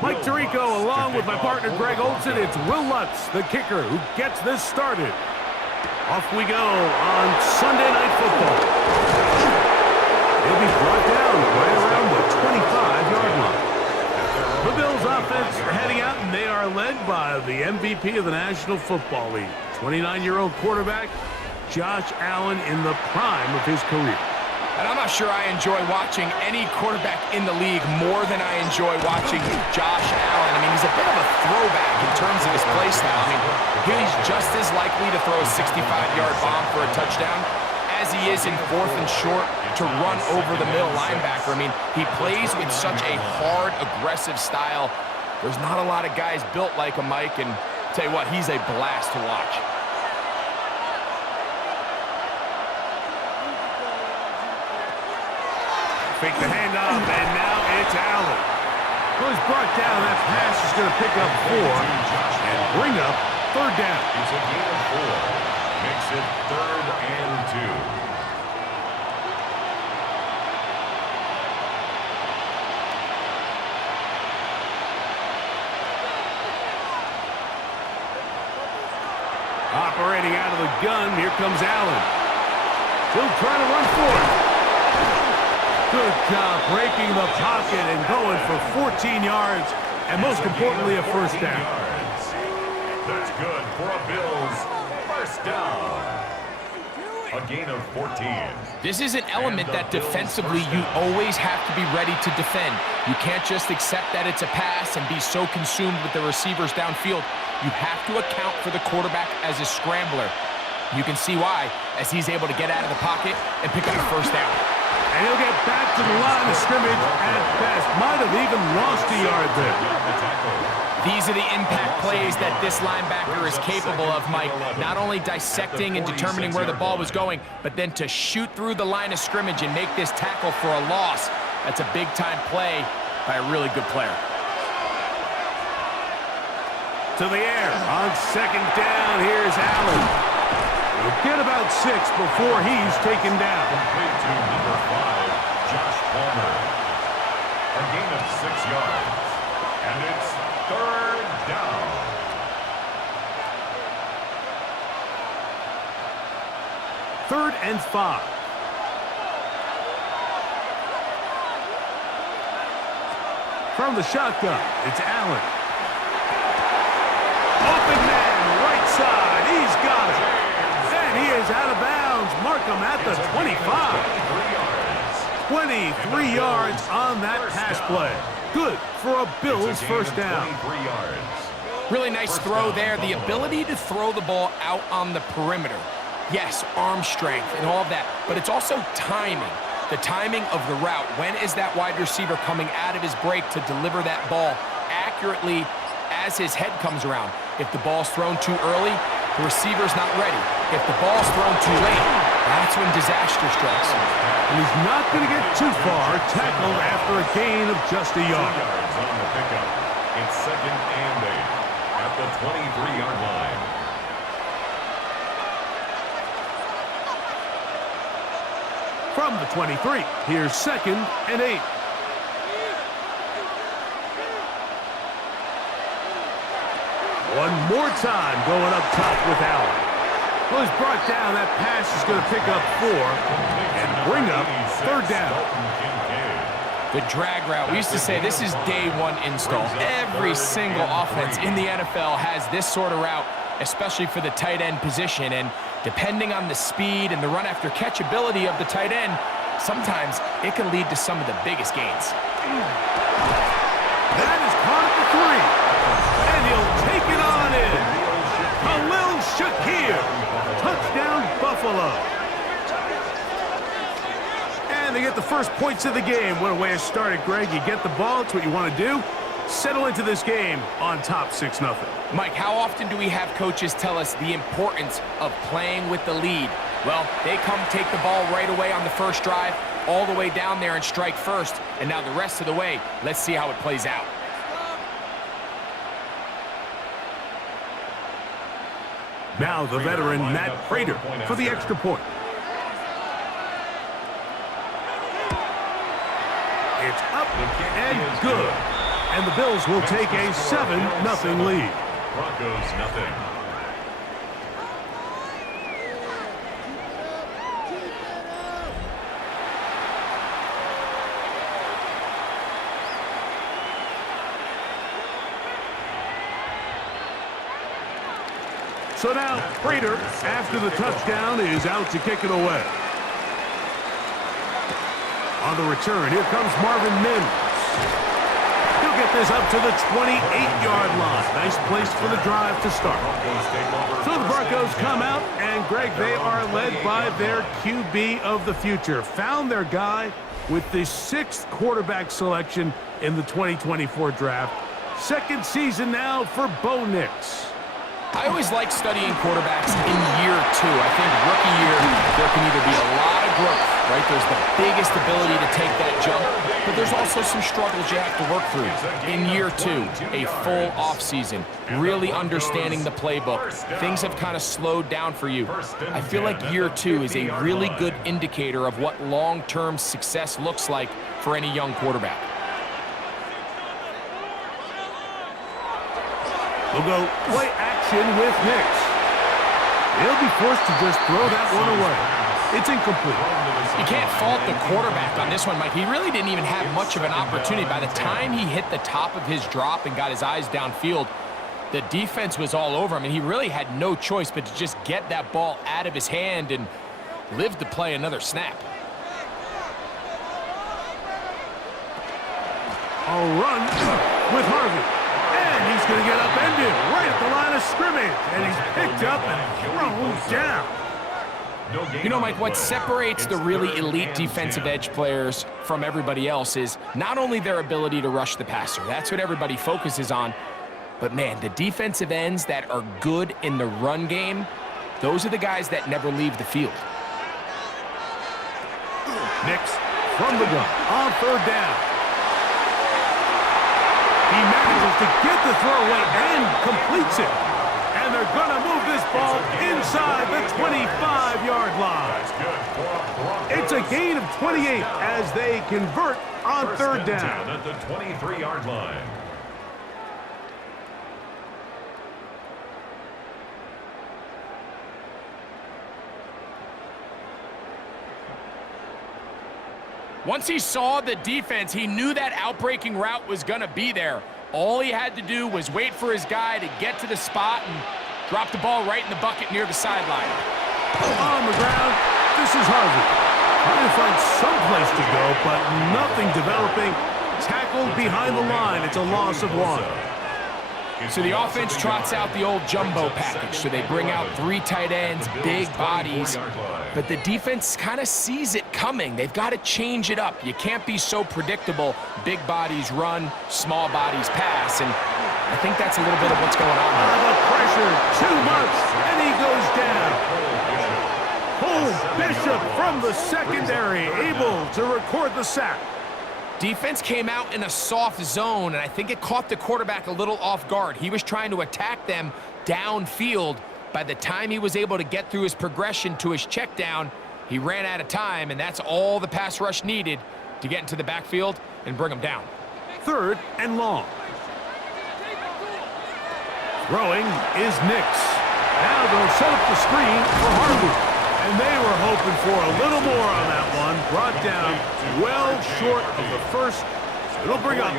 Mike Tirico along with my partner Greg Olson. It's Will Lutz, the kicker, who gets this started. Off we go on Sunday Night Football. He'll be brought down right around the 25-yard line. The Bills offense heading out, and they are led by the MVP of the National Football League, 29-year-old quarterback Josh Allen in the prime of his career. And I'm not sure I enjoy watching any quarterback in the league more than I enjoy watching Josh Allen. I mean, he's a bit of a throwback in terms of his play style. I mean, he's just as likely to throw a 65-yard bomb for a touchdown as he is in 4th and short to run over the middle linebacker. I mean, he plays with such a hard, aggressive style. There's not a lot of guys built like him, Mike, and tell you what, he's a blast to watch. Fake the handoff, and now it's Allen. Well, he's brought down. That pass is going to pick up 4 and bring up 3rd down. It's a gain of 4. Makes it 3rd and 2. Operating out of the gun, here comes Allen. Still trying to run for it. Good job breaking the pocket and going for 14 yards, and most importantly, a 1st down. That's good for a Bills 1st down. A gain of 14. This is an element that defensively you always have to be ready to defend. You can't just accept that it's a pass and be so consumed with the receivers downfield. You have to account for the quarterback as a scrambler. You can see why, as he's able to get out of the pocket and pick up a 1st down. And he'll get back to the line of scrimmage at best. Might have even lost a yard there. These are the impact plays that this linebacker is capable of, Mike. Not only dissecting and determining where the ball was going, but then to shoot through the line of scrimmage and make this tackle for a loss. That's a big-time play by a really good player. To the air. On 2nd down, here's Allen. He'll get about 6 before he's taken down. Complete to number 5, Josh Palmer. A gain of 6 yards. And it's 3rd down. Third and 5. From the shotgun, it's Allen. Open man, right side. He's got it. And he is out of bounds. Mark him at the 25. 23 yards on that pass play. Good for a Bills 1st down. Really nice throw there. The ability to throw the ball out on the perimeter. Yes, arm strength and all of that, but it's also timing. The timing of the route. When is that wide receiver coming out of his break to deliver that ball accurately as his head comes around? If the ball's thrown too early, the receiver's not ready. If the ball's thrown too late, that's when disaster strikes. And he's not going to get too far, tackled after a gain of just a yard. On the pickup. It's 2nd and 8 at the 23-yard line. From the 23, here's 2nd and 8. One more time going up top with Allen. Well, he's brought down. That pass is going to pick up 4 and bring up 3rd down. The drag route. We used to say this is day 1 install. Every single offense in the NFL has this sort of route, especially for the tight end position. And depending on the speed and the run after catch ability of the tight end, sometimes it can lead to some of the biggest gains. That is caught at the 3. And he'll take it on in. Khalil Shakir. Touchdown, Buffalo. And they get the first points of the game. What a way to start it, Greg. You get the ball. It's what you want to do. Settle into this game on top 6-0. Mike, how often do we have coaches tell us the importance of playing with the lead? Well, they come take the ball right away on the first drive, all the way down there and strike first. And now the rest of the way, let's see how it plays out. Now the veteran Matt Prater for the extra point. It's up and good. And the Bills will take a 7-0 lead. Broncos nothing. So now, Prater, after the touchdown, is out to kick it away. On the return, here comes Marvin Mims. He'll get this up to the 28-yard line. Nice place for the drive to start. So the Broncos come out, and, Greg, they are led by their QB of the future. Found their guy with the 6th quarterback selection in the 2024 draft. Second season now for Bo Nix. I always like studying quarterbacks in year 2. I think rookie year, there can either be a lot of growth, right? There's the biggest ability to take that jump, but there's also some struggles you have to work through. In year 2, a full offseason, really understanding the playbook. Things have kind of slowed down for you. I feel like year 2 is a really good indicator of what long-term success looks like for any young quarterback. We'll go play action with Nix. He'll be forced to just throw that one away. It's incomplete. You can't fault the quarterback on this one, Mike. He really didn't even have much of an opportunity. By the time he hit the top of his drop and got his eyes downfield, the defense was all over him, and he really had no choice but to just get that ball out of his hand and live to play another snap. A run with Harvey. And he's going to get upended right at the line of scrimmage. And he's picked up and thrown down. You know, Mike, what separates the really elite defensive edge players from everybody else is not only their ability to rush the passer. That's what everybody focuses on. But, man, the defensive ends that are good in the run game, those are the guys that never leave the field. Nix from the gun on 3rd down. He manages to get the throw away and completes it. And they're going to move this ball inside the 25-yard line. It's a gain of 28 as they convert on 3rd down. At the 23-yard line. Once he saw the defense, he knew that outbreaking route was going to be there. All he had to do was wait for his guy to get to the spot and drop the ball right in the bucket near the sideline. On the ground, this is Harvey. Trying to find some place to go, but nothing developing. Tackled behind the line. It's a loss of 1. So the offense trots out the old jumbo package. So they bring out 3 tight ends, big bodies. But the defense kind of sees it coming. They've got to change it up. You can't be so predictable. Big bodies run, small bodies pass. And I think that's a little bit of what's going on here. The pressure, too much, and he goes down. Cole Bishop from the secondary, able to record the sack. Defense came out in a soft zone, and I think it caught the quarterback a little off guard. He was trying to attack them downfield. By the time he was able to get through his progression to his check down, he ran out of time, and that's all the pass rush needed to get into the backfield and bring him down. 3rd and long. Throwing is Nix. Now they'll set up the screen for Harvey. And they were hoping for a little more on that one. Brought down well short of the first. It'll bring up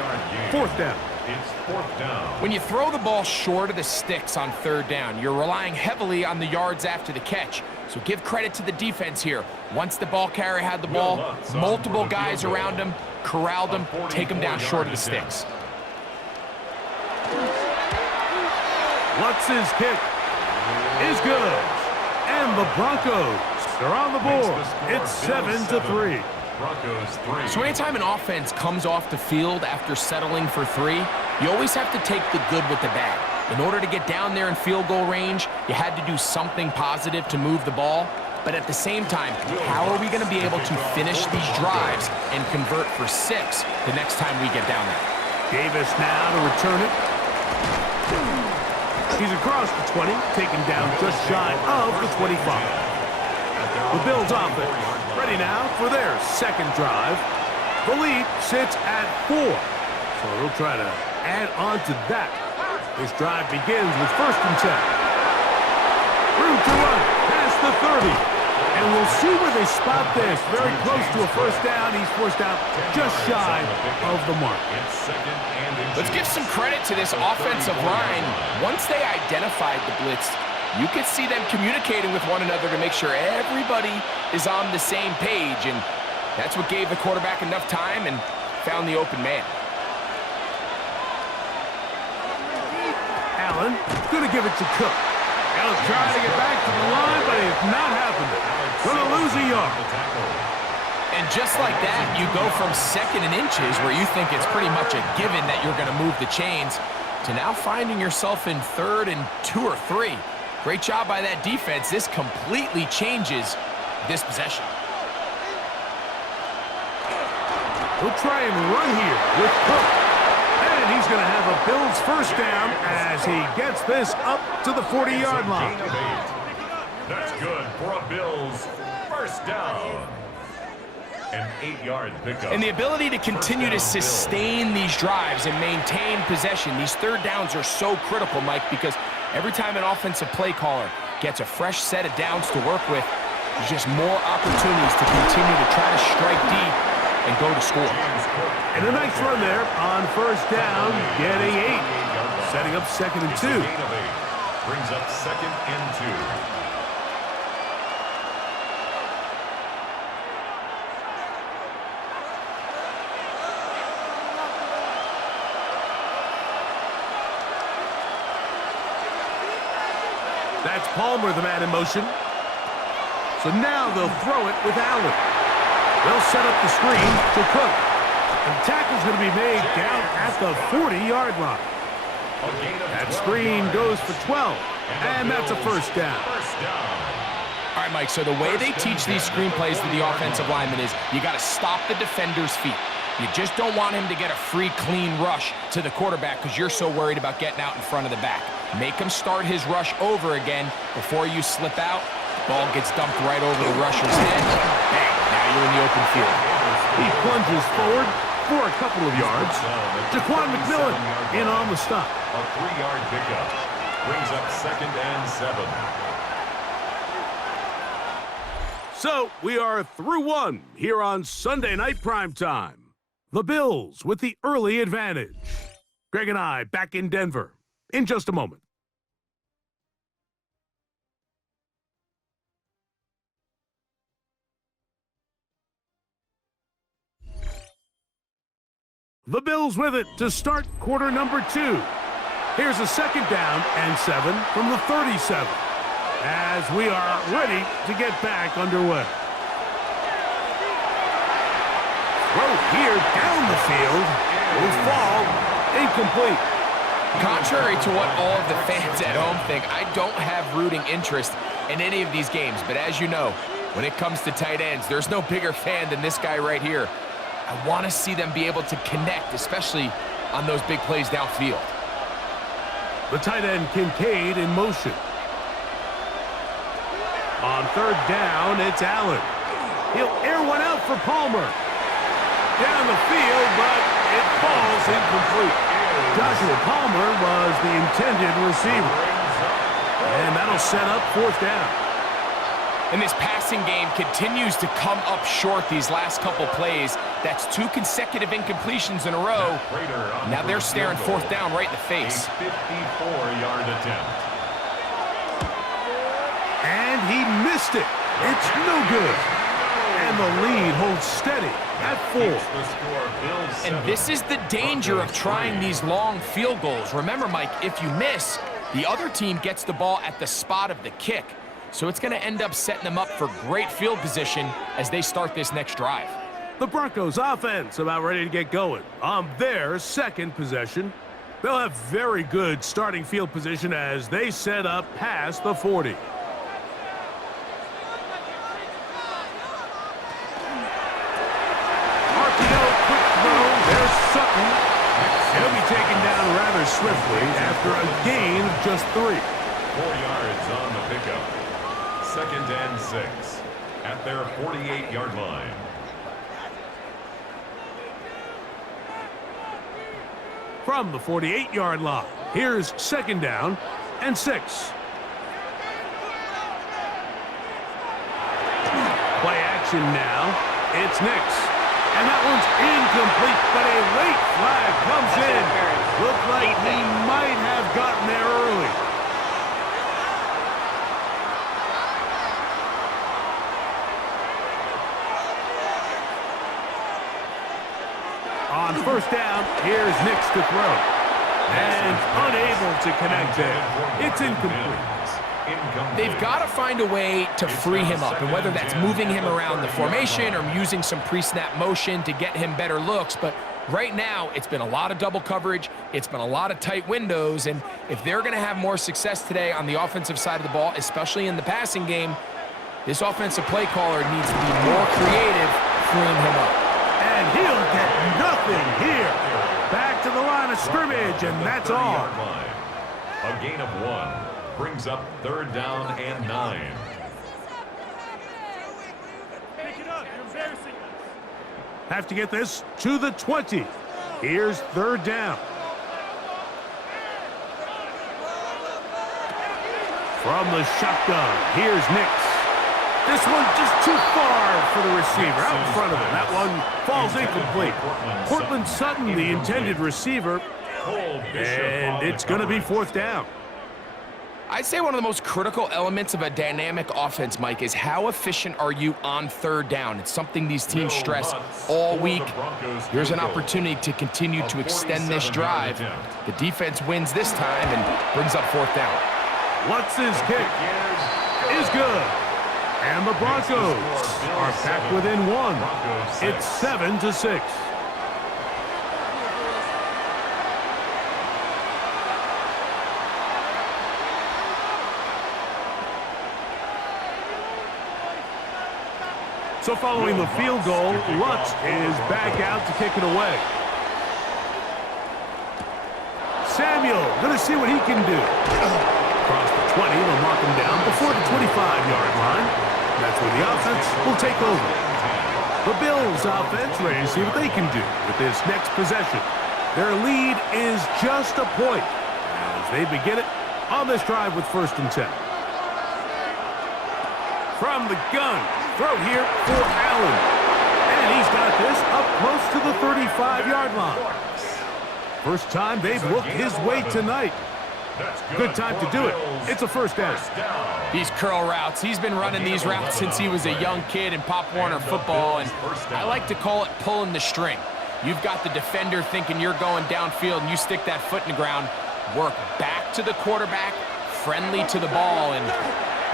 4th down. It's 4th down. When you throw the ball short of the sticks on 3rd down, you're relying heavily on the yards after the catch. So give credit to the defense here. Once the ball carrier had the ball, multiple guys around him, corralled him, take him down short of the sticks. Lutz's kick is good. And the Broncos are on the board. It's 7-3. Broncos 3. So anytime an offense comes off the field after settling for 3, you always have to take the good with the bad. In order to get down there in field goal range, you had to do something positive to move the ball. But at the same time, how are we going to be able to finish these drives and convert for 6 the next time we get down there? Davis now to return it. He's across the 20, taken down just shy of the 25. The Bills offense ready now for their second drive. The lead sits at 4. So they'll try to add on to that. This drive begins with 1st and 10. Room to run past the 30. And we'll see where they spot this. Very close to a 1st down. He's forced out just shy of the mark. Let's give some credit to this offensive line. Once they identified the blitz, you could see them communicating with one another to make sure everybody is on the same page. And that's what gave the quarterback enough time and found the open man. Allen going to give it to Cook. He'll try to get back to the line, but it's not happening. Going to lose a yard. And just like that, you go from 2nd and inches, where you think it's pretty much a given that you're going to move the chains, to now finding yourself in 3rd and 2 or 3. Great job by that defense. This completely changes this possession. He'll try and run here with Cook. And he's going to have a Bills 1st down as he gets this up to the 40-yard line. That's good for a Bills 1st down. An 8-yard pickup. And the ability to continue to sustain these drives and maintain possession, these 3rd downs are so critical, Mike, because every time an offensive play caller gets a fresh set of downs to work with, there's just more opportunities to continue to try to strike deep and go to score. And a nice run there on 1st down, getting 8. Setting up 2nd and 2. Brings up 2nd and 2. That's Palmer, the man in motion. So now they'll throw it with Allen. They'll set up the screen to Cook. And the tackle's going to be made down at the 40-yard line. That screen goes for 12. And that's a 1st down. All right, Mike, so the way they teach these screenplays to the offensive lineman is you got to stop the defender's feet. You just don't want him to get a free, clean rush to the quarterback because you're so worried about getting out in front of the back. Make him start his rush over again before you slip out. Ball gets dumped right over the rusher's head. Bang, now you're in the open field. He plunges forward for a couple of yards. Jaquan McMillan in on the stop. A 3-yard pickup. Brings up 2nd and 7. So we are through 1 here on Sunday Night Primetime. The Bills with the early advantage. Greg and I back in Denver in just a moment. The Bills with it to start quarter number 2. Here's a 2nd down and 7 from the 37 as we are ready to get back underway. Throw here down the field will fall incomplete. Contrary to what all of the fans at home think, I don't have rooting interest in any of these games. But as you know, when it comes to tight ends, there's no bigger fan than this guy right here. I want to see them be able to connect, especially on those big plays downfield. The tight end Kincaid in motion. On 3rd down, it's Allen. He'll air one out for Palmer. Down the field, but it falls incomplete. Joshua Palmer was the intended receiver. And that'll set up 4th down. And this passing game continues to come up short these last couple plays. That's 2 consecutive incompletions in a row. Now they're staring 4th down right in the face. A 54-yard attempt. And he missed it. It's no good. And the lead holds steady at 4. And this is the danger of trying these long field goals. Remember, Mike, if you miss, the other team gets the ball at the spot of the kick. So it's going to end up setting them up for great field position as they start this next drive. The Broncos offense about ready to get going on their 2nd possession. They'll have very good starting field position as they set up past the 40. He'll be taken down rather swiftly after a gain of just 3. 4 yards on the pickup. 2nd and 6 at their 48-yard line. from the 48-yard line. Here's second down and 6. Play action now. It's Nix. And that one's incomplete, but a late flag comes in. Looks like he might have gotten there early. On first down, here's Nix to throw. And unable to connect there. It's incomplete. They've got to find a way to free him up, and whether that's moving him around the formation or using some pre-snap motion to get him better looks. But right now, it's been a lot of double coverage. It's been a lot of tight windows, and if they're going to have more success today on the offensive side of the ball, especially in the passing game, this offensive play caller needs to be more creative freeing him up. And he'll get nothing here. Back to the line of scrimmage, and that's all. A gain of 1 brings up third down and 9. Pick it up. You're embarrassing us. Have to get this to the 20. Here's third down. From the shotgun, here's Nix. This one just too far for the receiver, out in front of him. That one falls incomplete. Cortland Sutton, the intended receiver, and it's going to be fourth down. I'd say one of the most critical elements of a dynamic offense, Mike, is how efficient are you on third down? It's something these teams stress all week. Here's an opportunity to continue to extend this drive. The defense wins this time and brings up fourth down. Lutz's kick is good. And the Broncos are back within 1. It's 7-6. So following the field goal, Lutz is back out to kick it away. Samuel going to see what he can do. Across the 20, they'll mark him down before the 25-yard line. That's where the offense will take over. The Bills offense ready to see what they can do with this next possession. Their lead is just a point as they begin it on this drive with first and 10. From the gun, throw here for Allen. And he's got this up close to the 35-yard line. First time they've looked his way tonight. Good time to do it. It's a first down. These curl routes, he's been running these routes since he was a young kid in Pop Warner football, and I like to call it pulling the string. You've got the defender thinking you're going downfield, and you stick that foot in the ground, work back to the quarterback, friendly to the ball, and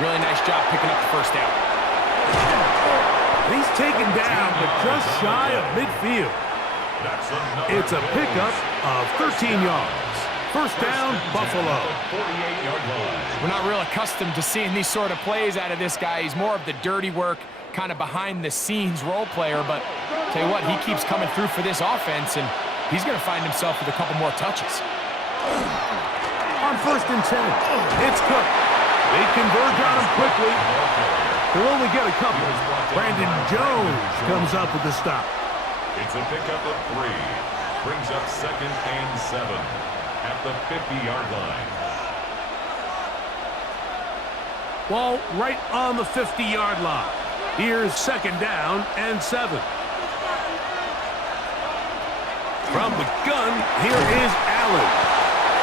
really nice job picking up the first down. He's taken down, but just shy of midfield. It's a pickup of 13 yards. First down, Buffalo. We're not real accustomed to seeing these sort of plays out of this guy. He's more of the dirty work, kind of behind-the-scenes role player, but tell you what, he keeps coming through for this offense, and he's going to find himself with a couple more touches. On first and 10, it's Cook. They converge on him quickly. They'll only get a couple. Brandon Jones comes up with the stop. It's a pickup of 3. Brings up second and 7 at the 50-yard line. Ball right on the 50-yard line. Here's second down and 7. From the gun, here is Allen.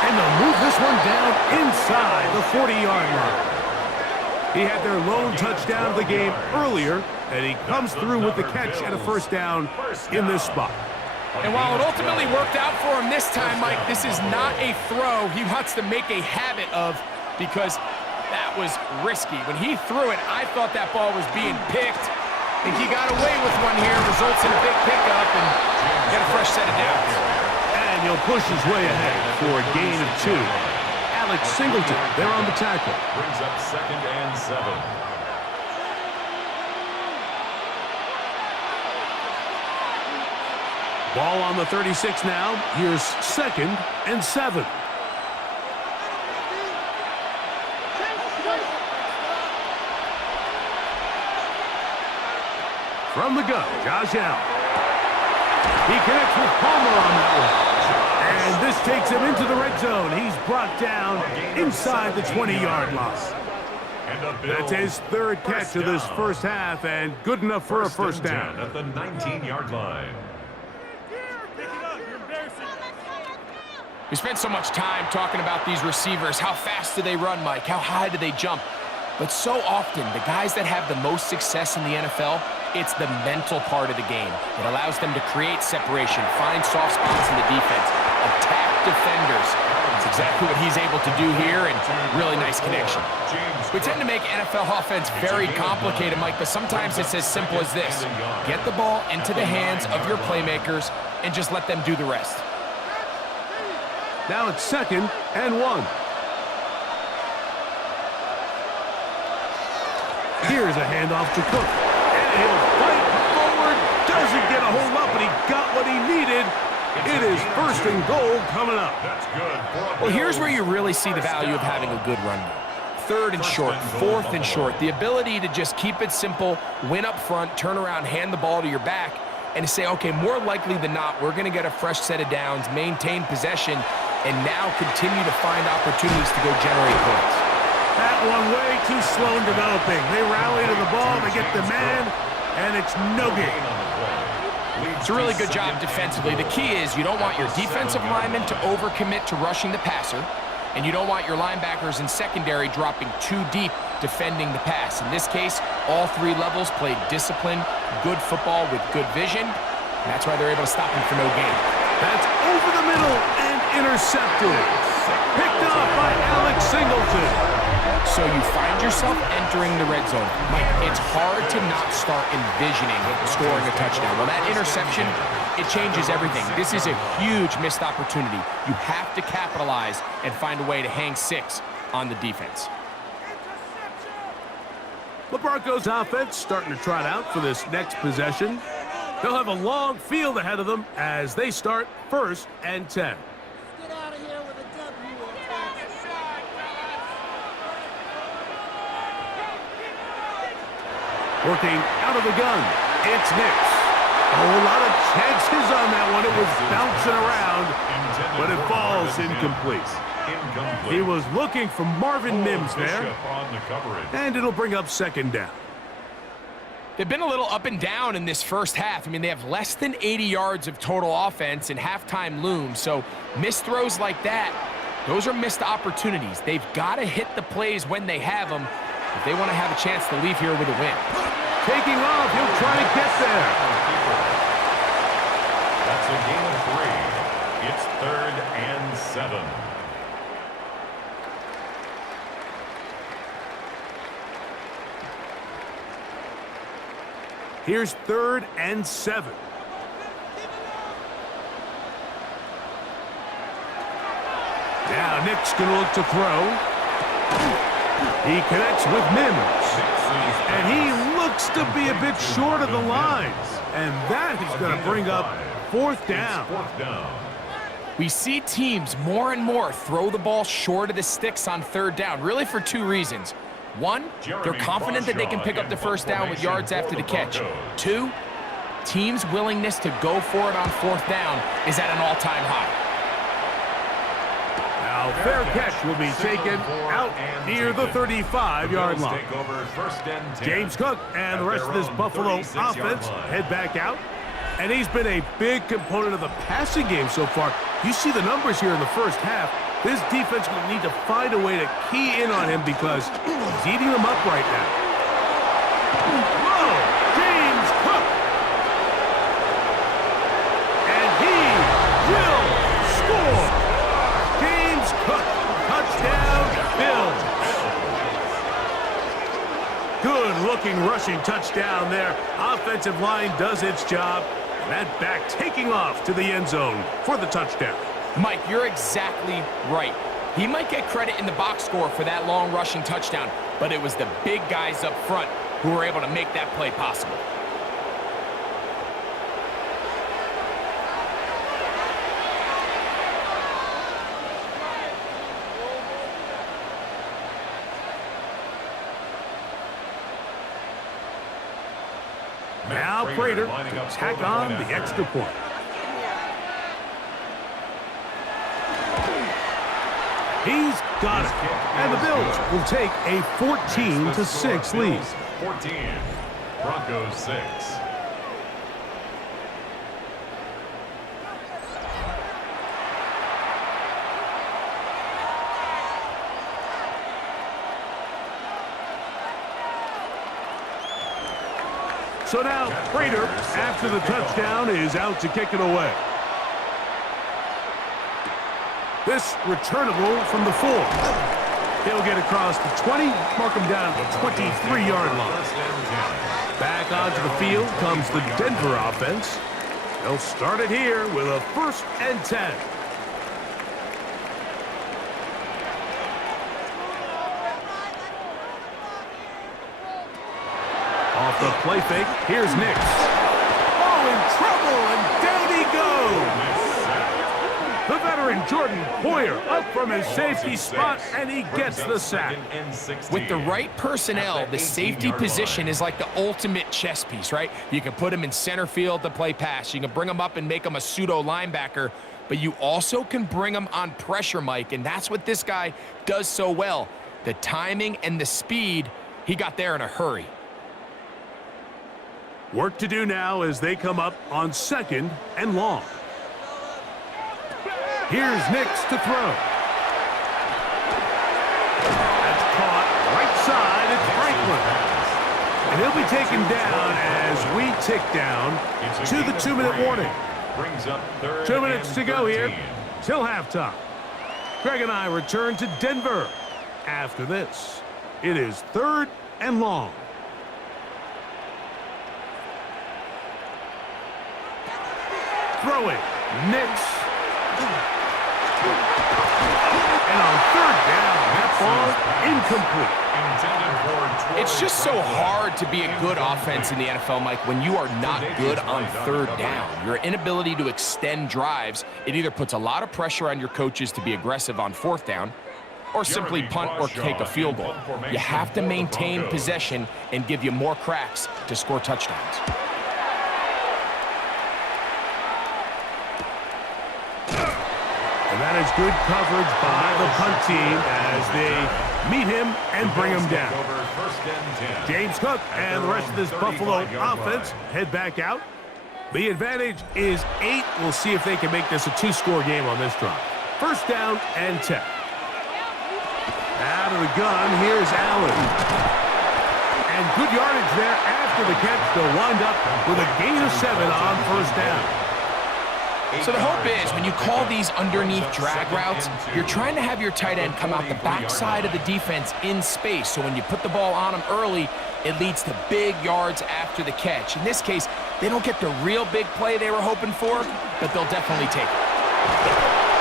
And they'll move this one down inside the 40-yard line. He had their lone touchdown of the game earlier, and he comes through with the catch and a first down in this spot. And while it ultimately worked out for him this time, Mike, this is not a throw he wants to make a habit of, because that was risky. When he threw it, I thought that ball was being picked. I think he got away with one here, results in a big pickup, and get a fresh set of downs. And he'll push his way ahead for a gain of 2. Alex Singleton, they're on the tackle. Brings up second and 7. Ball on the 36 now. Here's second and 7. From the gun, Josh Allen. He connects with Palmer on that one. And this takes him into the red zone. He's brought down inside the 20-yard line. That's his third catch of this first half, and good enough for a first down. At the 19-yard line. We spent so much time talking about these receivers. How fast do they run, Mike? How high do they jump? But so often, the guys that have the most success in the NFL, it's the mental part of the game. It allows them to create separation, find soft spots in the defense, attack defenders. That's exactly what he's able to do here, and really nice connection. We tend to make NFL offense very complicated, Mike, but sometimes it's as simple as this. Get the ball into the hands of your playmakers and just let them do the rest. Now it's 2nd and 1. Here's a handoff to Cook. And he'll fight forward. Doesn't get a hold up, but he got what he needed. It is 1st and goal coming up. That's good. Well, here's where you really see the value of having a good run game. 3rd and short, 4th and short. The ability to just keep it simple, win up front, turn around, hand the ball to your back, and to say, okay, more likely than not, we're going to get a fresh set of downs, maintain possession, and now continue to find opportunities to go generate points. That one way too slow in developing. They rally to the ball, they get the man, and it's no gain. It's a really good job defensively. The key is you don't want your defensive linemen to overcommit to rushing the passer, and you don't want your linebackers in secondary dropping too deep defending the pass. In this case, all 3 levels played disciplined, good football with good vision, and that's why they're able to stop him for no gain. That's over the middle and intercepted. Picked off by Alex Singleton. So you find yourself entering the red zone. Mike, it's hard to not start envisioning scoring a touchdown. Well, that interception, it changes everything. This is a huge missed opportunity. You have to capitalize and find a way to hang 6 on the defense. The Broncos offense starting to trot out for this next possession. They'll have a long field ahead of them as they start 1st and 10. Working out of the gun, it's Nix. A whole lot of chances on that one. It was bouncing around, but it falls incomplete. He was looking for Marvin Mims there, and it'll bring up 2nd down. They've been a little up and down in this first half. I mean, they have less than 80 yards of total offense and halftime looms, so missed throws like that, those are missed opportunities. They've got to hit the plays when they have them if they want to have a chance to leave here with a win. Taking off, he'll try to get there. That's a gain of 3. It's 3rd and 7. Here's 3rd and 7. Now Nick's going to look to throw. He connects with Mims. And he looks to be a bit short of the lines. And that is going to bring up 4th down. We see teams more and more throw the ball short of the sticks on 3rd down, really for 2 reasons. 1, they're confident that they can pick up the first down with yards after the catch. 2, teams' willingness to go for it on 4th down is at an all-time high. Now, fair catch will be taken out near the 35-yard line. James Cook and the rest of this Buffalo offense head back out. And he's been a big component of the passing game so far. You see the numbers here in the first half. This defense will need to find a way to key in on him because he's eating them up right now. Whoa! James Cook! And he will score! James Cook, touchdown, Bills. Good-looking rushing touchdown there. Offensive line does its job. That back taking off to the end zone for the touchdown. Mike, you're exactly right. He might get credit in the box score for that long rushing touchdown, but it was the big guys up front who were able to make that play possible. Now Prater to tack on the extra point. He's got it. And the Bills will take a 14-6 lead. 14, Broncos 6. So now, Prater, after the touchdown, is out to kick it away. This returnable from the 4. He'll get across the 20, mark him down at the 23-yard line. Back onto the field comes the Denver offense. They'll start it here with a 1st and 10. Off the play fake, here's Nix. Oh, in trouble, and down he goes. The veteran Jordan Poyer up from his safety spot, and he gets the sack. With the right personnel, the safety position is like the ultimate chess piece, right? You can put him in center field to play pass. You can bring him up and make him a pseudo linebacker, but you also can bring him on pressure, Mike, and that's what this guy does so well. The timing and the speed, he got there in a hurry. Work to do now as they come up on 2nd and long. Here's Nix to throw. That's caught right side. It's Franklin. And he'll be taken down as we tick down to the 2-minute warning. 2 minutes to go here till halftime. Greg and I return to Denver. After this, it is 3rd and long. Throwing, Nix. And on 3rd down, that ball incomplete. It's just so hard to be a good offense in the NFL, Mike, when you are not good on 3rd down. Your inability to extend drives, it either puts a lot of pressure on your coaches to be aggressive on 4th down, or simply punt or kick a field goal. You have to maintain possession and give you more cracks to score touchdowns. And that is good coverage by the punt team as they meet him and bring him down. James Cook and the rest of this Buffalo offense head back out. The advantage is 8. We'll see if they can make this a 2-score game on this drive. 1st down and 10. Out of the gun, here's Allen. And good yardage there after the catch. They'll wind up with a gain of 7 on 1st down. So the hope is when you call these underneath drag routes, you're trying to have your tight end come out the backside of the defense in space. So when you put the ball on him early, it leads to big yards after the catch. In this case, they don't get the real big play they were hoping for, but they'll definitely take it.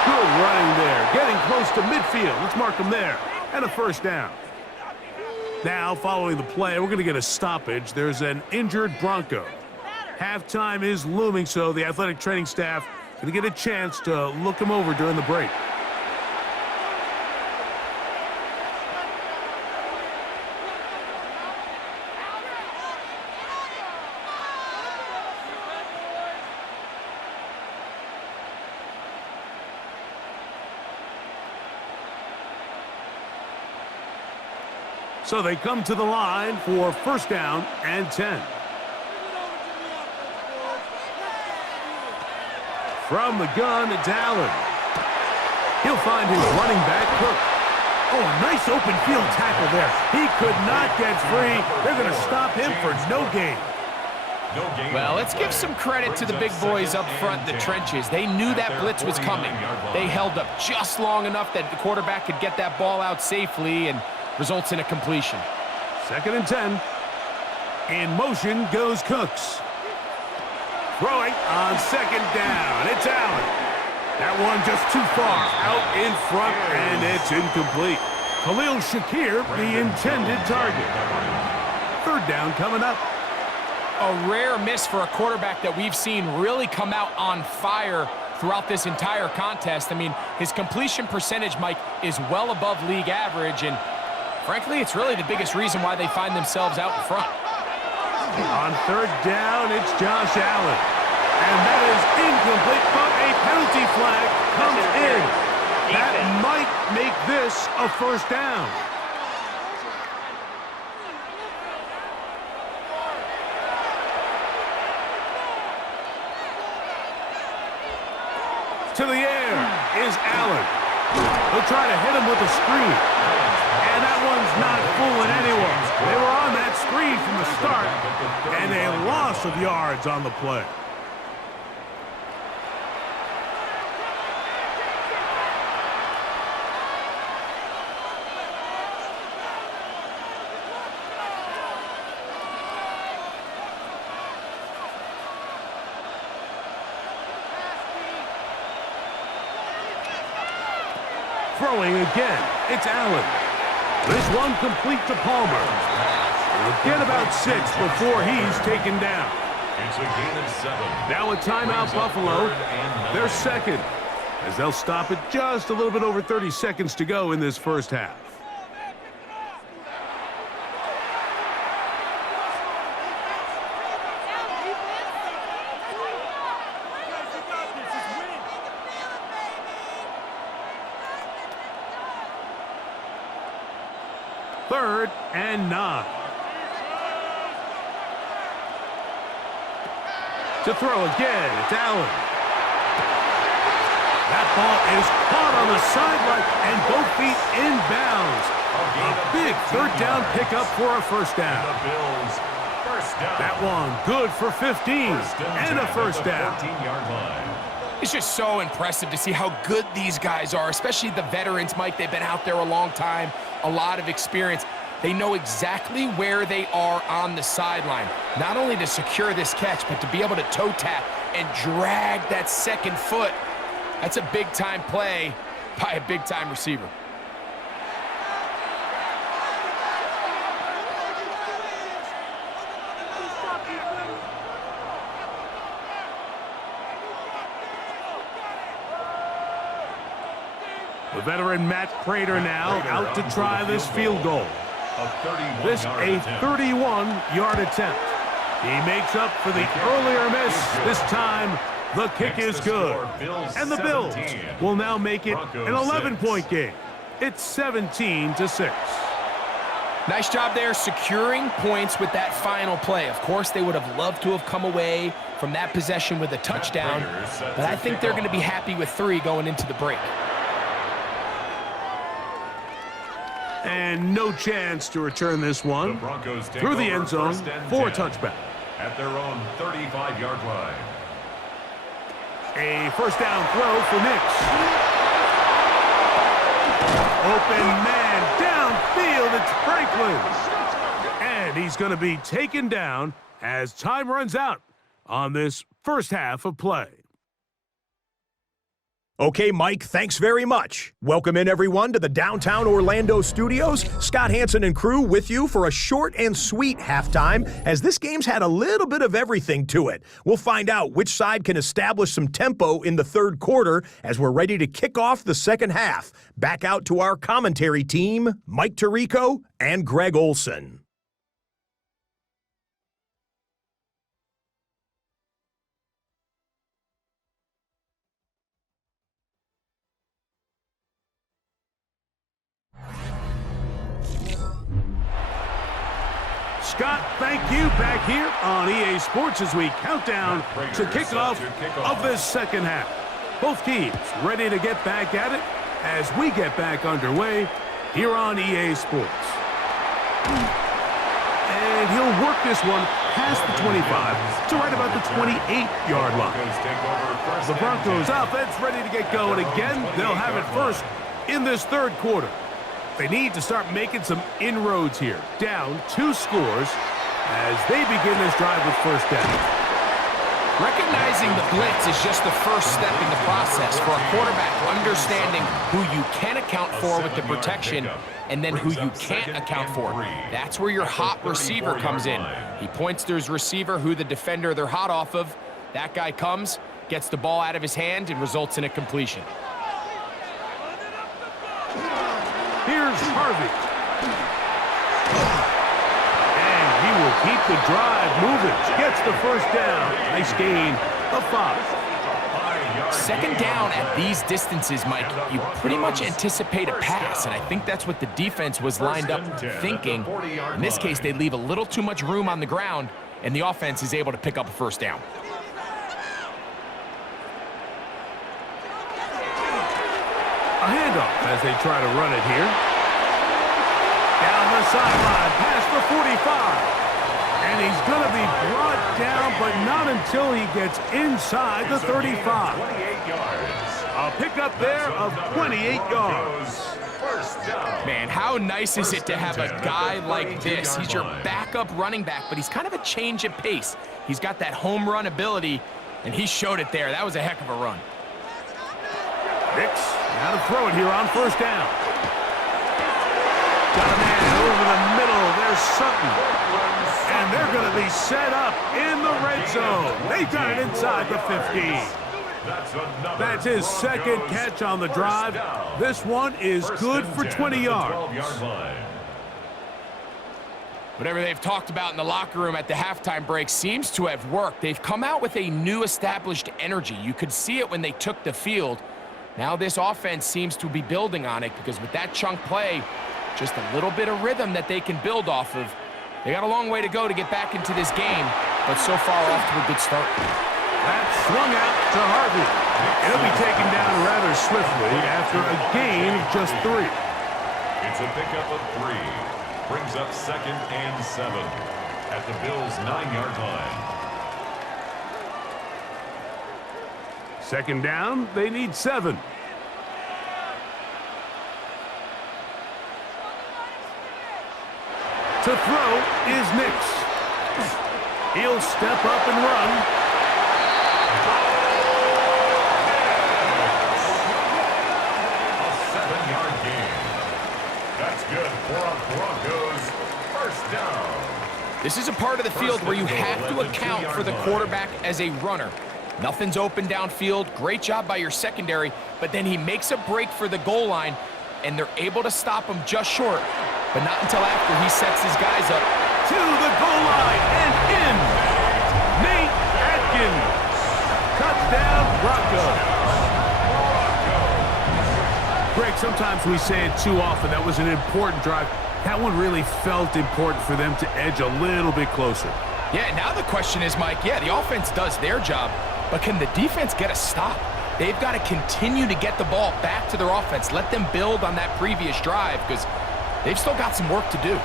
Good running there, getting close to midfield. Let's mark them there. And a 1st down. Now, following the play, we're going to get a stoppage. There's an injured Bronco. Halftime is looming, so the athletic training staff going to get a chance to look him over during the break. So they come to the line for 1st down and 10. From the gun, it's Allen. He'll find his running back, Cook. Oh, a nice open field tackle there. He could not get free. They're going to stop him for no gain. Well, let's give some credit to the big boys up front in the trenches. They knew that blitz was coming. They held up just long enough that the quarterback could get that ball out safely and results in a completion. 2nd and 10. In motion goes Cooks. Throwing on 2nd down. It's Allen. That one just too far out in front, and it's incomplete. Khalil Shakir, the intended target. 3rd down coming up. A rare miss for a quarterback that we've seen really come out on fire throughout this entire contest. I mean, his completion percentage, Mike, is well above league average, and frankly, it's really the biggest reason why they find themselves out in front. On 3rd down, it's Josh Allen. And that is incomplete, but a penalty flag comes in. That might might make this a first down. To the air is Allen. He'll try to hit him with a screen. And that one's not fooling anyone. They were on that screen from the start, and a loss of yards on the play. Throwing again, it's Allen. This one complete to Palmer. He'll get about 6 before he's taken down. It's a gain of 7. Now a timeout, Buffalo. They're second, as they'll stop it just a little bit over 30 seconds to go in this first half. Third and 9. To throw again, it's Allen. That ball is caught on the sideline and both feet inbounds. A big third down pickup for a first down. The Bills, first down. That one good for 15 and a first down. 14-yard line. It's just so impressive to see how good these guys are, especially the veterans, Mike. They've been out there a long time, a lot of experience. They know exactly where they are on the sideline, not only to secure this catch, but to be able to toe tap and drag that second foot. That's a big-time play by a big-time receiver. The veteran Matt Prater now out to try this field goal. This a 31-yard attempt. He makes up for the earlier miss. This time, the kick is good. And the Bills will now make it an 11-point game. It's 17-6. Nice job there securing points with that final play. Of course, they would have loved to have come away from that possession with a touchdown, but I think they're going to be happy with 3 going into the break. And no chance to return this one through the end zone for a touchback. At their own 35-yard line. A first down throw for Nix. Open man downfield, it's Franklin. And he's going to be taken down as time runs out on this first half of play. Okay, Mike, thanks very much. Welcome in, everyone, to the downtown Orlando studios. Scott Hansen and crew with you for a short and sweet halftime, as this game's had a little bit of everything to it. We'll find out which side can establish some tempo in the third quarter as we're ready to kick off the second half. Back out to our commentary team, Mike Tirico and Greg Olson. Scott, thank you back here on EA Sports as we count down to kickoff of this second half. Both teams ready to get back at it as we get back underway here on EA Sports. And he'll work this one past the 25 to right about the 28-yard line. The Broncos offense ready to get going again. They'll have it first in this third quarter. They need to start making some inroads here. Down 2 scores as they begin this drive with first down. Recognizing the blitz is just the first step in the process for a quarterback, understanding who you can account for with the protection and then who you can't account for. That's where your hot receiver comes in. He points to his receiver, who the defender they're hot off of. That guy comes, gets the ball out of his hand, and results in a completion. Here's Harvey. And he will keep the drive moving. Gets the first down. Nice gain of 5. Second down at these distances, Mike, you pretty much anticipate a pass, and I think that's what the defense was lined up thinking. In this case, they leave a little too much room on the ground, and the offense is able to pick up a first down. A handoff as they try to run it here. Down the sideline, past the 45. And he's going to be brought down, but not until he gets inside the 35. A pickup there of 28 yards. Man, how nice is it to have a guy like this? He's your backup running back, but he's kind of a change of pace. He's got that home run ability, and he showed it there. That was a heck of a run. Nix, now to throw it here on first down. Got a man over the middle. There's Sutton. And they're going to be set up in the red zone. They got it inside the 15. That's his second catch on the drive. This one is good for 20 yards. Whatever they've talked about in the locker room at the halftime break seems to have worked. They've come out with a new established energy. You could see it when they took the field. Now this offense seems to be building on it because with that chunk play, just a little bit of rhythm that they can build off of. They got a long way to go to get back into this game, but so far off to a good start. That's swung out to Harvey. It'll be taken down rather swiftly after a gain of just 3. It's a pickup of 3. Brings up 2nd and 7 at the Bills' 9-yard line. Second down, they need 7. To throw is Nix. He'll step up and run. A 7-yard gain. That's good for a Broncos first down. This is a part of the field where you have to account for the quarterback as a runner. Nothing's open downfield. Great job by your secondary, but then he makes a break for the goal line, and they're able to stop him just short. But not until after he sets his guys up. To the goal line and in. Nate Atkins. Touchdown, Broncos. Greg, sometimes we say it too often. That was an important drive. That one really felt important for them to edge a little bit closer. Yeah, now the question is, Mike, yeah, the offense does their job, but can the defense get a stop? They've got to continue to get the ball back to their offense. Let them build on that previous drive because they've still got some work to do.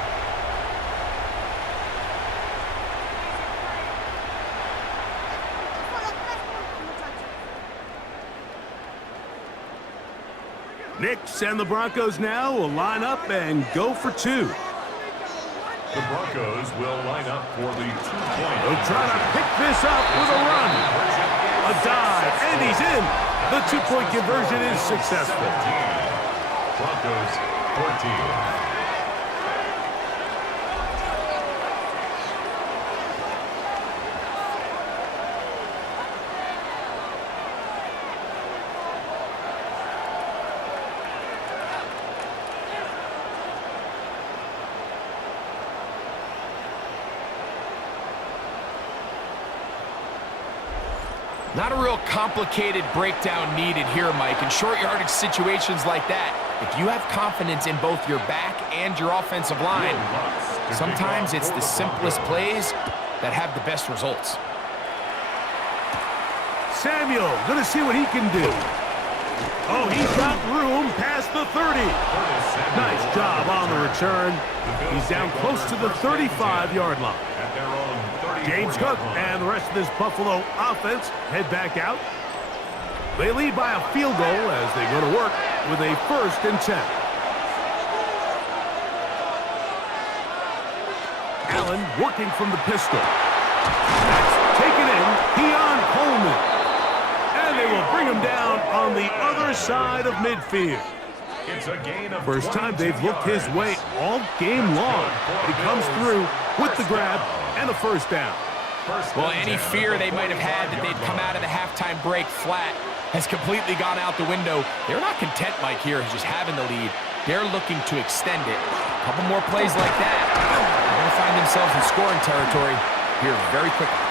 Nix and the Broncos now will line up and go for 2. The Broncos will line up for the 2-point. They'll try to pick this up with a run. A dive, and he's in. The 2-point conversion is successful. Broncos 14. Not a real complicated breakdown needed here, Mike. In short yardage situations like that, if you have confidence in both your back and your offensive line, sometimes it's the simplest plays that have the best results. Samuel, gonna see what he can do. Oh, he's got room past the 30. Nice job on the return. He's down close to the 35-yard line. James Cook and the rest of this Buffalo offense head back out. They lead by a field goal as they go to work with a 1st and 10. Allen working from the pistol. That's taken in. Keon Coleman. And they will bring him down on the other side of midfield. It's a gain of First time they've looked his way all game long. He comes through with the grab and a 1st down. Well, any fear they might have had that they'd come out of the halftime break flat has completely gone out the window. They're not content, Mike, here just having the lead. They're looking to extend it. A couple more plays like that, they're going to find themselves in scoring territory here very quickly.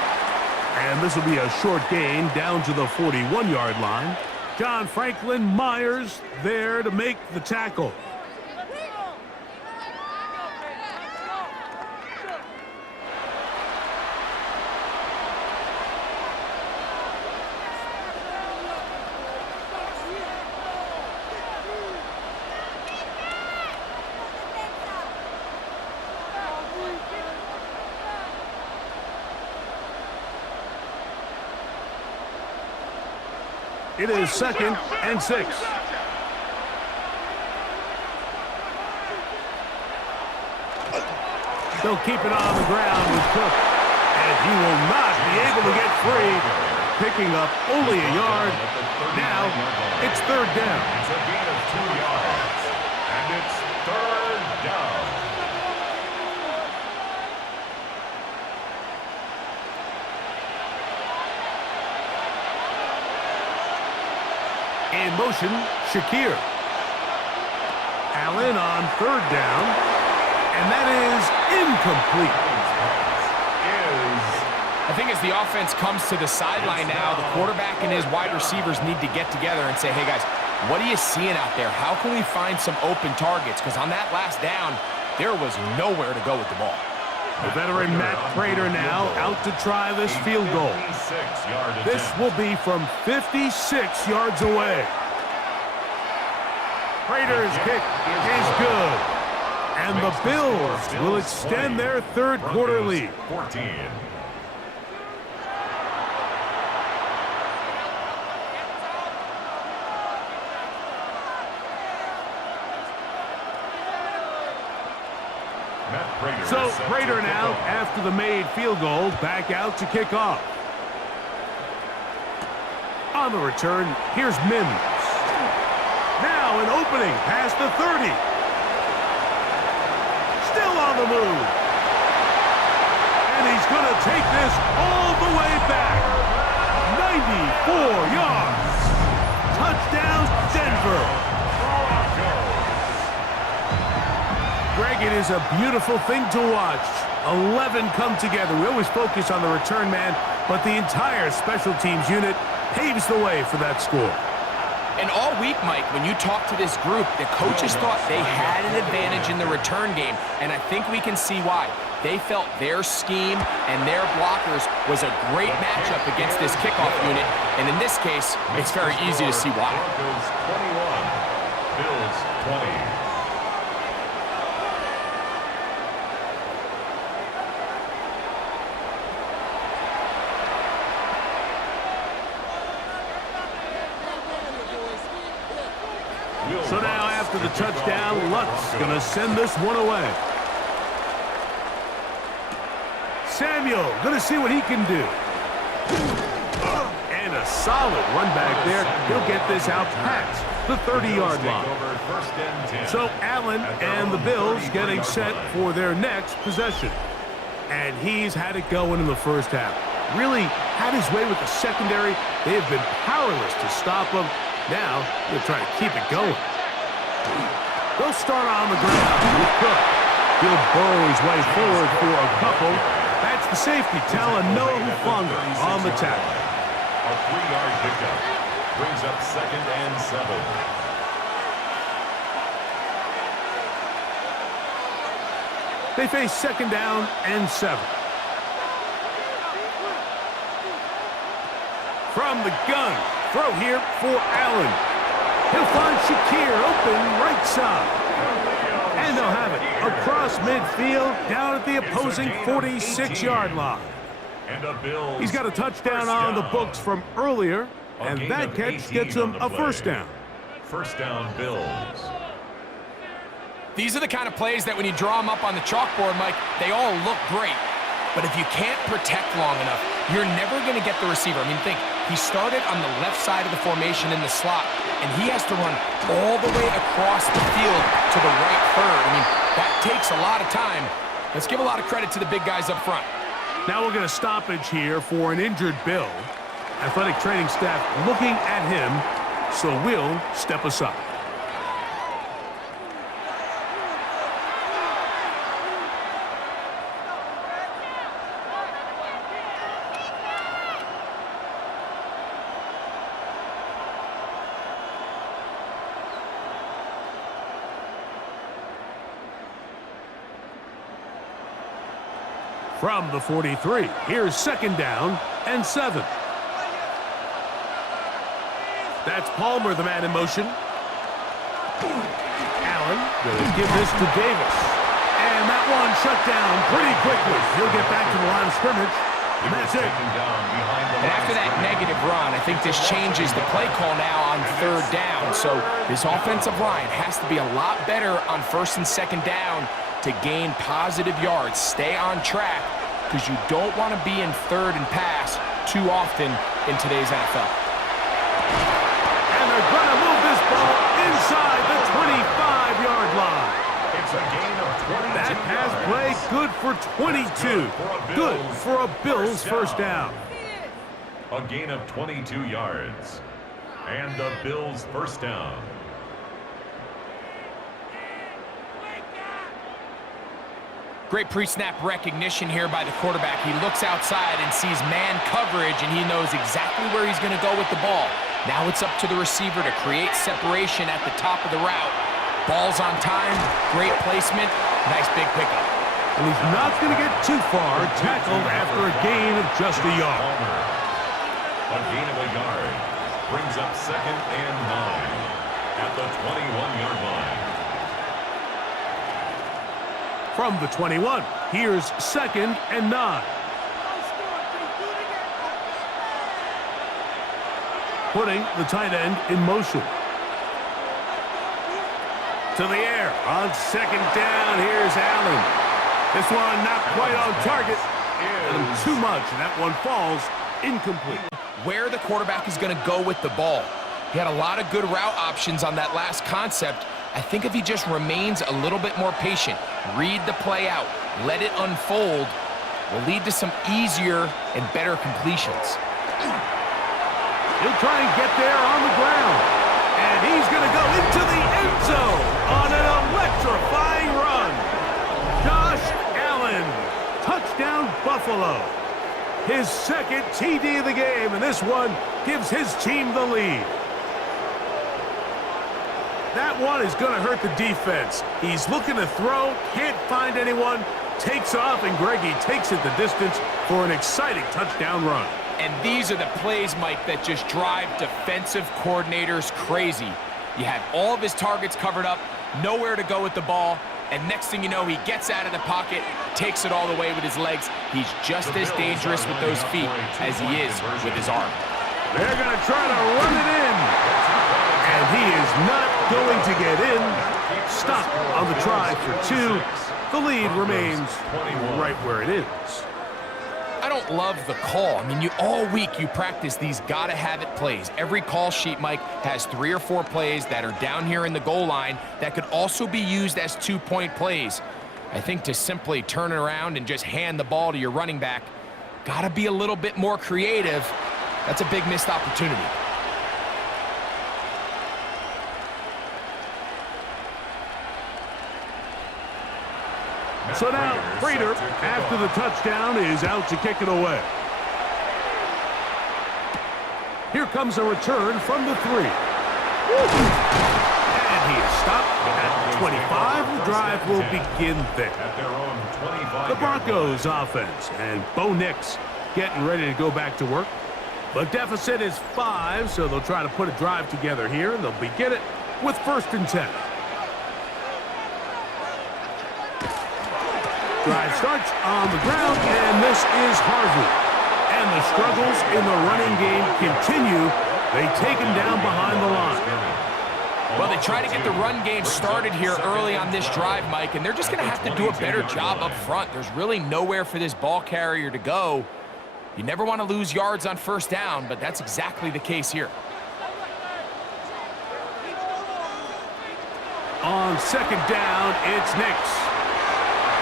And this will be a short gain down to the 41-yard line. John Franklin Myers there to make the tackle. It is 2nd and 6. They'll keep it on the ground with Cook. And he will not be able to get free. Picking up only a yard. Now, it's 3rd down. It's a gain of 2 yards. And it's 3rd down. In motion, Shakir. Allen on 3rd down. And that is incomplete. I think as the offense comes to the sideline now, the quarterback and his wide receivers need to get together and say, hey, guys, what are you seeing out there? How can we find some open targets? Because on that last down, there was nowhere to go with the ball. The veteran Matt Prater now out to try this field goal. This will be from 56 yards away. Prater's kick is good. And the Bills will extend their 3rd quarter lead. 14. So Prater now, after the made field goal, back out to kick off. On the return, here's Mims. Now an opening past the 30. Still on the move. And he's going to take this all the way back. 94 yards. Touchdown, Denver. Greg, it is a beautiful thing to watch. 11 come together. We always focus on the return man, but the entire special teams unit paves the way for that score. And all week, Mike, when you talk to this group, the coaches thought they had an advantage in the return game, and I think we can see why. They felt their scheme and their blockers was a great matchup against this kickoff unit, and in this case, it's very easy to see why. Broncos 21, Bills 20. So now after the touchdown, Lutz going to send this one away. Samuel going to see what he can do. And a solid run back there. He'll get this out past the 30-yard line. So Allen and the Bills getting set for their next possession. And he's had it going in the first half. Really had his way with the secondary. They have been powerless to stop him. Now, he'll try to keep it going. They'll start on the ground with Cook. He'll burrow his way forward for a couple. That's the safety, Talanoa Hufanga on the tackle. A 3-yard pickup brings up 2nd and 7. They face 2nd down and 7. From the gun, throw here for Allen. He'll find Shakir open right side. And they'll have it across midfield down at the opposing 46-yard line. He's got a touchdown on the books from earlier, and that catch gets him a 1st down. 1st down, Bills. These are the kind of plays that when you draw them up on the chalkboard, Mike, they all look great. But if you can't protect long enough, you're never going to get the receiver. I mean, think, he started on the left side of the formation in the slot, and he has to run all the way across the field to the right third. I mean, that takes a lot of time. Let's give a lot of credit to the big guys up front. Now we'll get a stoppage here for an injured Bill. Athletic training staff looking at him, so we'll step aside. From the 43, here's 2nd down and 7. That's Palmer, the man in motion. Allen going to give this to Davis. And that one shut down pretty quickly. He'll get back to the line of scrimmage. And that's it. And after that negative run, I think this changes the play call now on 3rd down. So this offensive line has to be a lot better on 1st and 2nd down to gain positive yards. Stay on track because you don't want to be in 3rd and pass too often in today's NFL. And they're going to move this ball inside the 25-yard line. It's a gain of 22 That pass play good for 22. Good for a Bills first down. A gain of 22 yards. And the Bills first down. Great pre-snap recognition here by the quarterback. He looks outside and sees man coverage, and he knows exactly where he's going to go with the ball. Now it's up to the receiver to create separation at the top of the route. Ball's on time, great placement, nice big pickup. And he's not going to get too far, tackled after a gain of just a yard. A gain of a yard brings up 2nd and 9 at the 21-yard line. From the 21, here's 2nd and 9. Putting the tight end in motion. To the air on 2nd down. Here's Allen. This one not quite on target. Too much, and that one falls incomplete. Where the quarterback is going to go with the ball. He had a lot of good route options on that last concept. I think if he just remains a little bit more patient, read the play out, let it unfold, will lead to some easier and better completions. He'll try and get there on the ground. And he's going to go into the end zone on an electrifying run. Josh Allen, touchdown Buffalo. His 2nd TD of the game, and this one gives his team the lead. That one is going to hurt the defense. He's looking to throw, can't find anyone, takes off, and Greggy takes it the distance for an exciting touchdown run. And these are the plays, Mike, that just drive defensive coordinators crazy. You have all of his targets covered up, nowhere to go with the ball, and next thing you know, he gets out of the pocket, takes it all the way with his legs. He's just as dangerous with those feet as he is with his arm. They're going to try to run it in. And he is not going to get in. Stop on the try for 2. The lead remains right where it is. I don't love the call. I mean, all week you practice these gotta-have-it plays. Every call sheet, Mike, has 3 or 4 plays that are down here in the goal line that could also be used as 2-point plays. I think to simply turn it around and just hand the ball to your running back, gotta be a little bit more creative. That's a big missed opportunity. So now, Prater, after the touchdown, is out to kick it away. Here comes a return from the 3. And he is stopped at the 25. The drive will begin there. The Broncos offense, and Bo Nix getting ready to go back to work. The deficit is 5, so they'll try to put a drive together here, and they'll begin it with 1st and 10. Drive starts on the ground, and this is Harvey. And the struggles in the running game continue. They take him down behind the line. Well, they try to get the run game started here early on this drive, Mike, and they're just going to have to do a better job up front. There's really nowhere for this ball carrier to go. You never want to lose yards on 1st down, but that's exactly the case here. On 2nd down, it's Nix.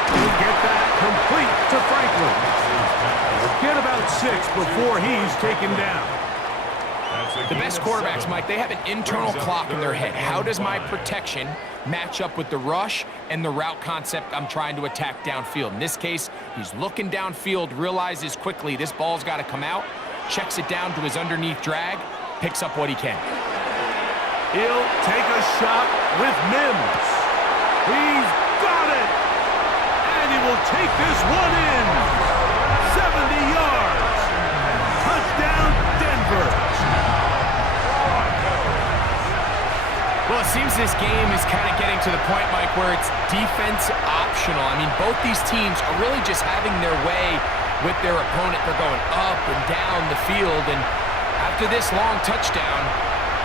He'll get that complete to Franklin. He'll get about 6 before he's taken down. The best quarterbacks, Mike, they have an internal clock in their head. How does my protection match up with the rush and the route concept I'm trying to attack downfield? In this case, he's looking downfield, realizes quickly this ball's got to come out, checks it down to his underneath drag, picks up what he can. He'll take a shot with Mims. He's got it! And he will take this one in. Well, it seems this game is kind of getting to the point, Mike, where it's defense optional. I mean, both these teams are really just having their way with their opponent. They're going up and down the field, and after this long touchdown,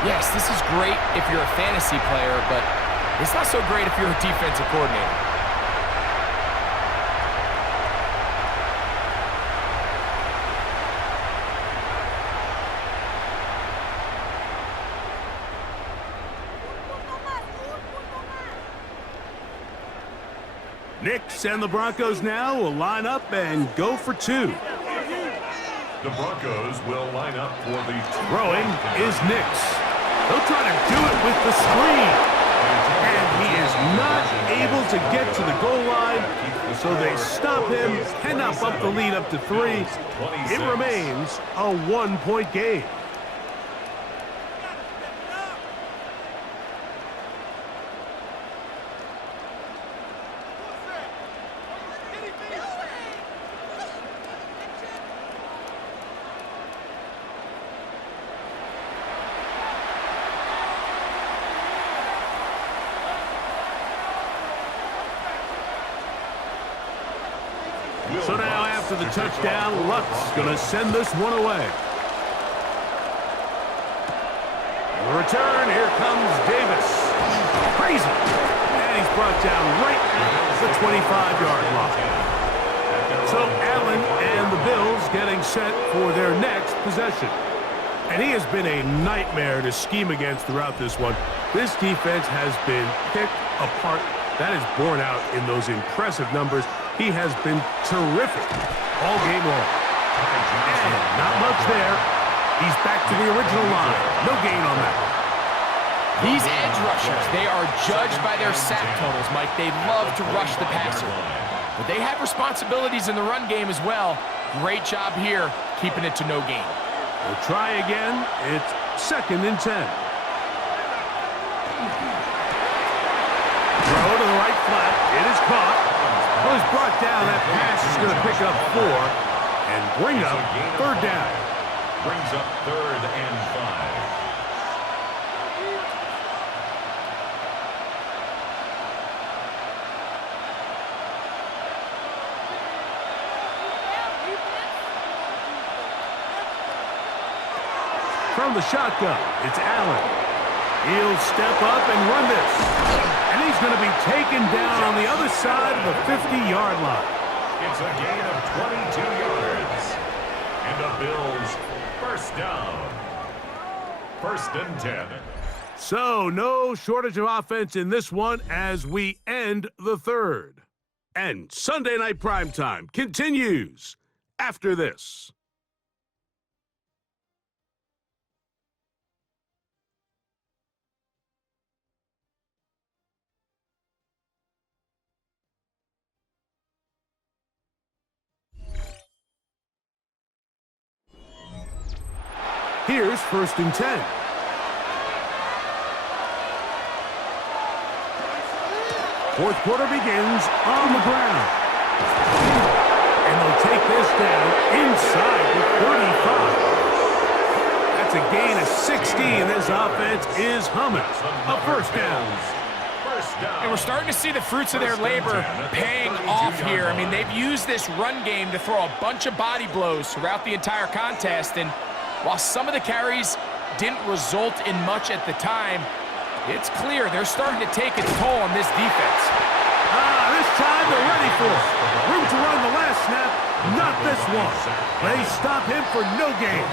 yes, this is great if you're a fantasy player, but it's not so great if you're a defensive coordinator. Nix and the Broncos now will line up and go for two. The Broncos will line up for the throwing is Nix. He'll try to do it with the screen. And he is not able to get to the goal line, so they stop him, cannot bump the lead up to 3. It remains a 1-point game. So now after the touchdown, Luck's going to send this one away. The return, here comes Davis. Crazy. And he's brought down right at the 25-yard line. So Allen and the Bills getting set for their next possession. And he has been a nightmare to scheme against throughout this one. This defense has been picked apart. That is borne out in those impressive numbers. He has been terrific all game long. And not much there. He's back to the original line. No gain on that. These edge rushers, they are judged by their sack totals, Mike. They love to rush the passer. But they have responsibilities in the run game as well. Great job here, keeping it to no gain. We'll try again. It's 2nd and 10. Throw to the right flat. It is caught. Well, he's brought down. That pass is going to pick up 4 and bring up 3rd down. Brings up 3rd and 5. From the shotgun, it's Allen. He'll step up and run this. And he's going to be taken down on the other side of the 50-yard line. It's a gain of 22 yards. And the Bills first down. 1st and 10. So no shortage of offense in this one as we end the 3rd. And Sunday Night Primetime continues after this. Here's 1st and 10. Fourth quarter begins on the ground. And they'll take this down inside the 35. That's a gain of 16. This offense is humming. A 1st down. And we're starting to see the fruits of their labor paying off here. I mean, they've used this run game to throw a bunch of body blows throughout the entire contest. And while some of the carries didn't result in much at the time, it's clear they're starting to take its toll on this defense. This time they're ready for it. Room to run the last snap, not this one. They stop him for no gain.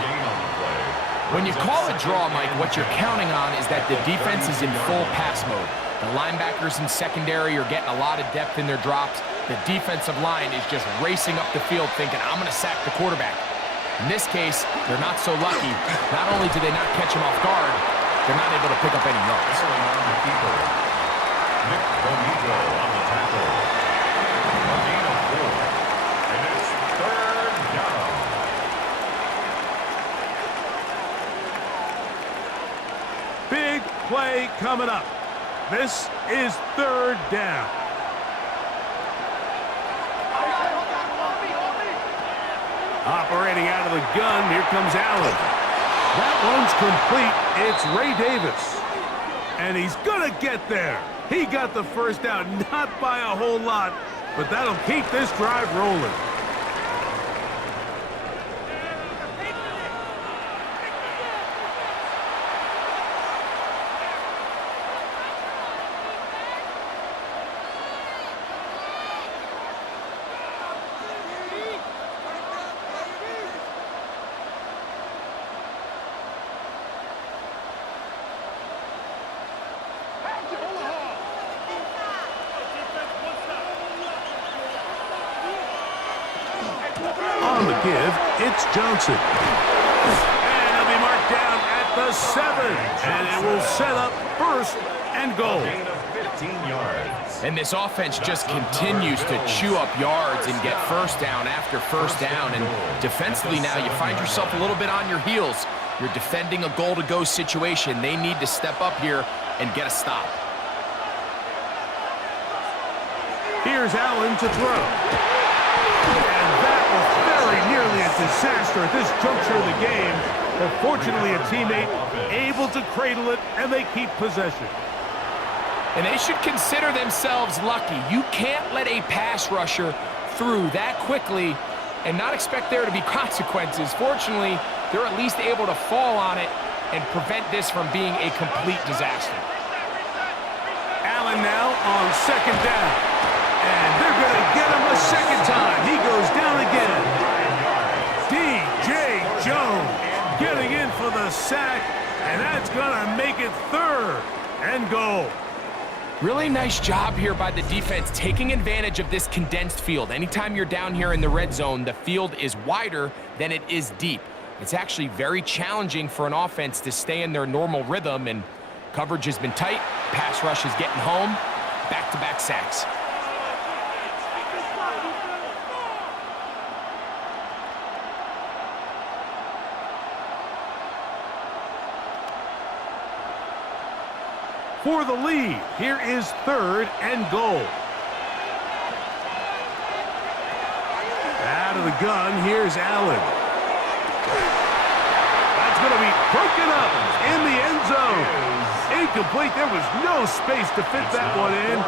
When you call a draw, Mike, what you're counting on is that the defense is in full pass mode. The linebackers in secondary are getting a lot of depth in their drops. The defensive line is just racing up the field thinking, I'm going to sack the quarterback. In this case, they're not so lucky. Not only do they not catch him off guard, they're not able to pick up any yards. Nick Bonito on the tackle. A gain of 4. And it's 3rd down. Big play coming up. This is 3rd down. Operating out of the gun, here comes Allen. That one's complete. It's Ray Davis. And he's going to get there. He got the first down, not by a whole lot, but that'll keep this drive rolling. On the give, it's Johnson. And he'll be marked down at the 7. And it will set up first and goal. Gain of 15 yards. And this offense just continues to chew up yards and get first down after first down. And defensively now, you find yourself a little bit on your heels. You're defending a goal-to-go situation. They need to step up here and get a stop. Here's Allen to throw. And that was very nearly a disaster at this juncture of the game. But fortunately, a teammate able to cradle it, and they keep possession. And they should consider themselves lucky. You can't let a pass rusher through that quickly and not expect there to be consequences. Fortunately, they're at least able to fall on it and prevent this from being a complete disaster. Allen now on second down. And they're going to get him a second time. He goes down again. D.J. Jones getting in for the sack, and that's going to make it third and goal. Really nice job here by the defense, taking advantage of this condensed field. Anytime you're down here in the red zone, the field is wider than it is deep. It's actually very challenging for an offense to stay in their normal rhythm, and coverage has been tight. Pass rush is getting home. Back-to-back sacks. For the lead, here is third and goal. Out of the gun, here's Allen. That's going to be broken up in the end zone. Incomplete. There was no space to fit that one in.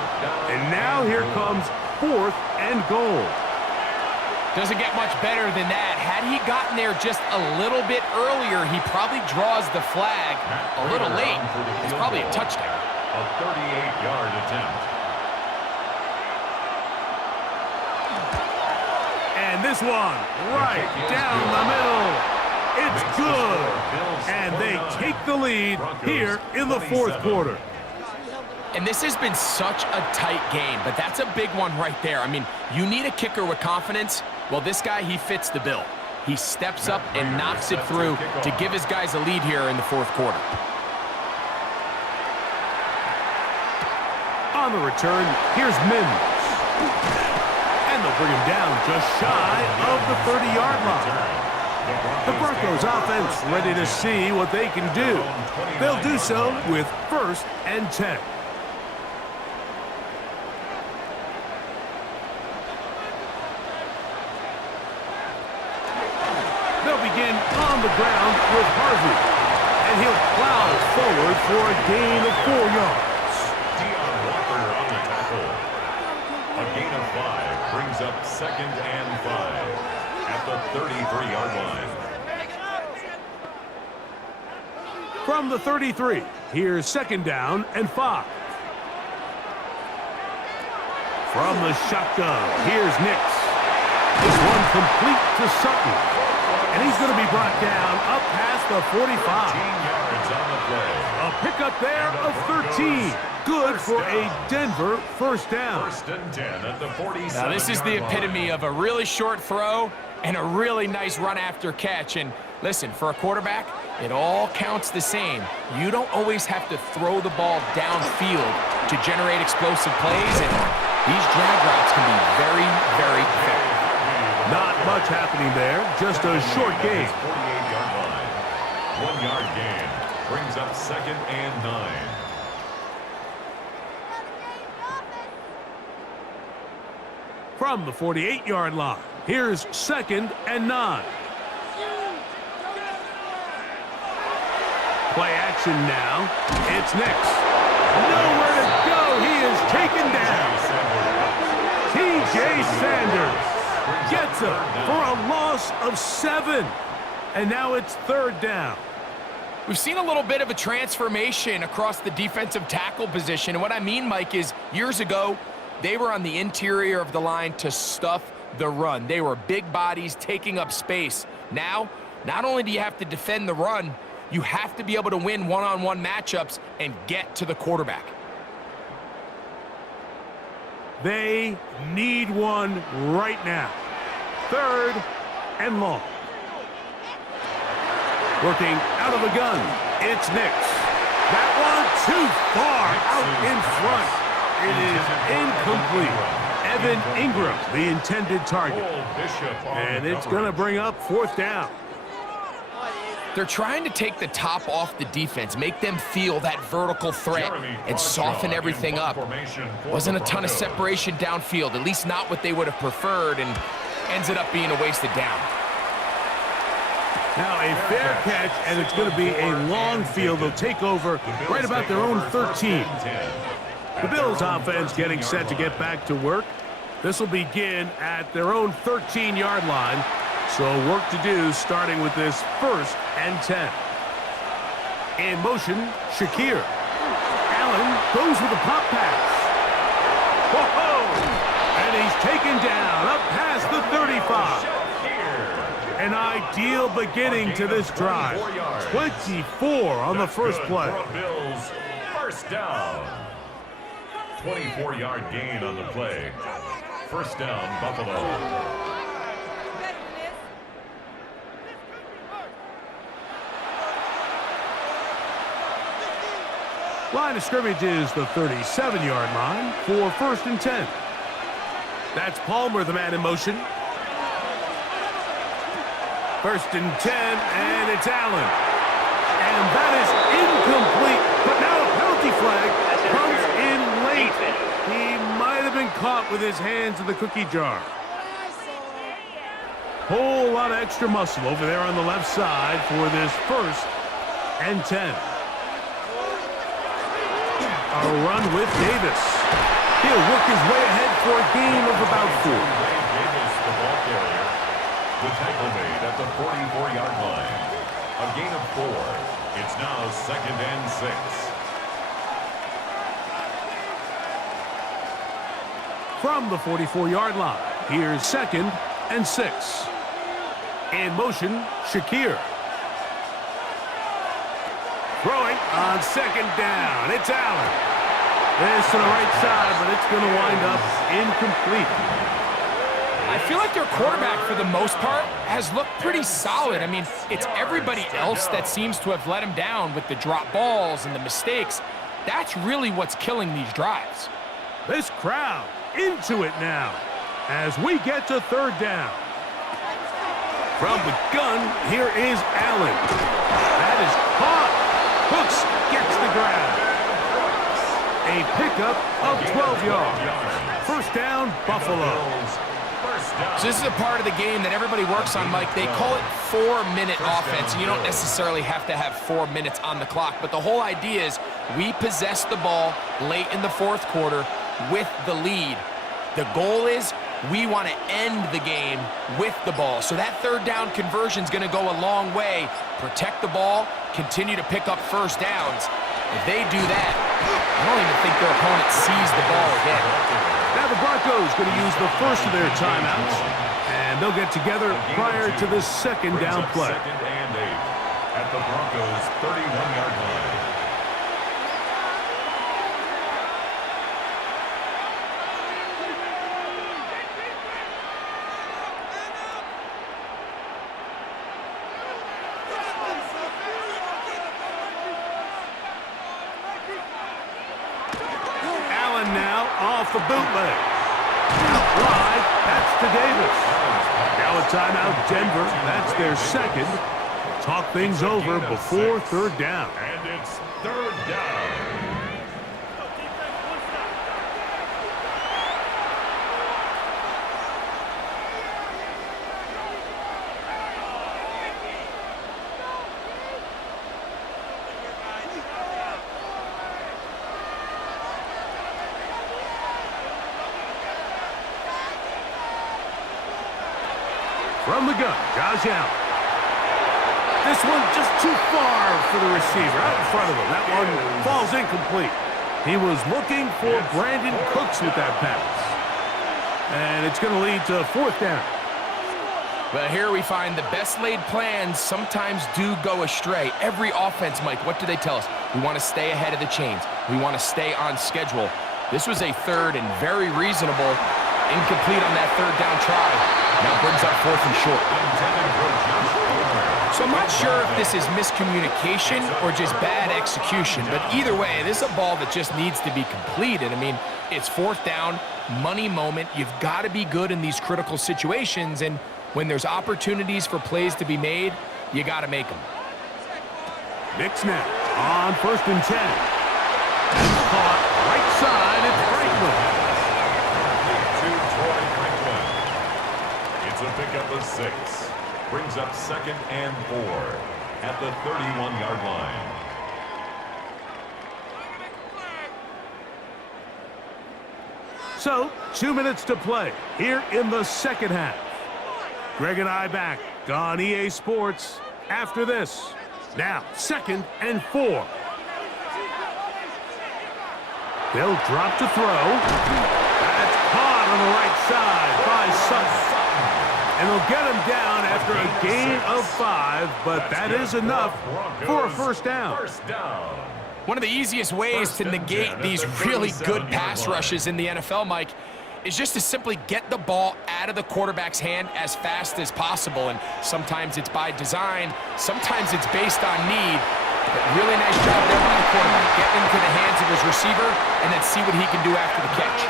And now here comes fourth and goal. Doesn't get much better than that. Had he gotten there just a little bit earlier, he probably draws the flag a little late. It's probably a touchdown. A 38-yard attempt. And this one right down the middle. It's good. And they take the lead here in the fourth quarter. And this has been such a tight game, but that's a big one right there. I mean, you need a kicker with confidence. Well, this guy, he fits the bill. He steps up and knocks it through to give his guys a lead here in the fourth quarter. On the return, here's Mims. And they'll bring him down just shy of the 30-yard line. The Broncos offense ready to see what they can do. They'll do so with first and 10. They'll begin on the ground with Harvey. And he'll plow forward for a gain of 4 yards. A gain of 5 brings up second and 5 at the 33-yard line. From the 33, here's second down and 5. From the shotgun, here's Nix. This one complete to Sutton. And he's going to be brought down up past the 45. 13 yards on the play. A pickup there of 13. Good for a Denver first down. First and 10 at the 47. Now, this is the epitome of a really short throw and a really nice run after catch. And listen, for a quarterback, it all counts the same. You don't always have to throw the ball downfield to generate explosive plays, and these drag routes can be very, very effective. Not much happening there, just a short gain. 48-yard line. 1 yard gain brings up second and 9. From the 48-yard line, here's second and 9. Play action. action now. It's Nix. Nowhere to go. He is taken down. T.J. Sanders gets him for a loss of 7. And now it's 3rd down. We've seen a little bit of a transformation across the defensive tackle position. And what I mean, Mike, is years ago, they were on the interior of the line to stuff the run. They were big bodies taking up space. Now, not only do you have to defend the run, you have to be able to win one-on-one matchups and get to the quarterback. They need one right now. 3rd and long. Working out of the gun, it's Nix. That one too far out in front. It is incomplete. Evan Ingram, the intended target. And it's going to bring up 4th down. They're trying to take the top off the defense, make them feel that vertical threat, and soften everything up. Wasn't a ton of separation downfield, at least not what they would have preferred, and ends it up being a wasted down. Now a fair catch, and it's going to be a long field. They'll take over right about their own 13. The Bills offense getting set to get back to work. This will begin at their own 13-yard line. So work to do starting with this 1st and 10. In motion, Shakir. Allen goes with a pop pass. Whoa! And he's taken down up past the 35. An ideal beginning to this drive. 24 on the first play. Bills, 1st down. 24-yard gain on the play. 1st down, Buffalo. Line of scrimmage is the 37-yard line for 1st and 10. That's Palmer, the man in motion. 1st and 10, and it's Allen. And that is incomplete, but now a penalty flag comes in late. He might have been caught with his hands in the cookie jar. Whole lot of extra muscle over there on the left side for this 1st and 10. A run with Davis. He'll work his way ahead for a gain of about 4. Davis, the ball carrier. The tackle made at the 44-yard line. A gain of 4. It's now 2nd and 6. From the 44-yard line, here's 2nd and 6. In motion, Shakir. Throwing on 2nd down. It's Allen. This to the right side, but it's going to wind up incomplete. I feel like their quarterback, for the most part, has looked pretty solid. I mean, it's everybody else that seems to have let him down with the drop balls and the mistakes. That's really what's killing these drives. This crowd into it now as we get to 3rd down. From the gun, here is Allen. That is caught. Hooks gets the grab. A pickup of 12 yards. 1st down, Buffalo. So this is a part of the game that everybody works on, Mike. They call it 4-minute offense, and you don't necessarily have to have 4 minutes on the clock. But the whole idea is we possess the ball late in the 4th quarter with the lead. The goal is we want to end the game with the ball. So that 3rd down conversion is going to go a long way. Protect the ball, continue to pick up 1st downs. If they do that, I don't even think their opponent sees the ball again. Now the Broncos going to use the first of their timeouts, and they'll get together prior to the 2nd down play. 2nd and 8 at the Broncos' 31-yard line. Off the bootleg. Wide, that's to Davis. Now a timeout, Denver. That's their 2nd. Talk things over before 3rd down. And it's 3rd down. From the gun, Josh Allen. This one just too far for the receiver, out in front of him. That one falls incomplete. He was looking for Brandon Cooks with that pass. And it's going to lead to 4th down. But here we find the best laid plans sometimes do go astray. Every offense, Mike, what do they tell us? We want to stay ahead of the chains. We want to stay on schedule. This was a 3rd and very reasonable, incomplete on that 3rd down try. Now brings up 4th and short. So I'm not sure if this is miscommunication or just bad execution, but either way, this is a ball that just needs to be completed. I mean, it's 4th down, money moment. You've got to be good in these critical situations, and when there's opportunities for plays to be made, you got to make them. Big snap on 1st and 10. Caught right side, it's Franklin. To Troy Franklin. It's a pickup of 6. Brings up 2nd and 4 at the 31-yard line. So, 2 minutes to play here in the 2nd half. Greg and I back on EA Sports after this. Now, 2nd and 4. They'll drop to throw. That's caught on the right side by Sutton. And they'll get him down after a gain of 5, but that is enough for a 1st down. One of the easiest ways to negate these really good pass rushes in the NFL, Mike, is just to simply get the ball out of the quarterback's hand as fast as possible. And sometimes it's by design, sometimes it's based on need. But really nice job there by the quarterback. Get into the hands of his receiver and then see what he can do after the catch.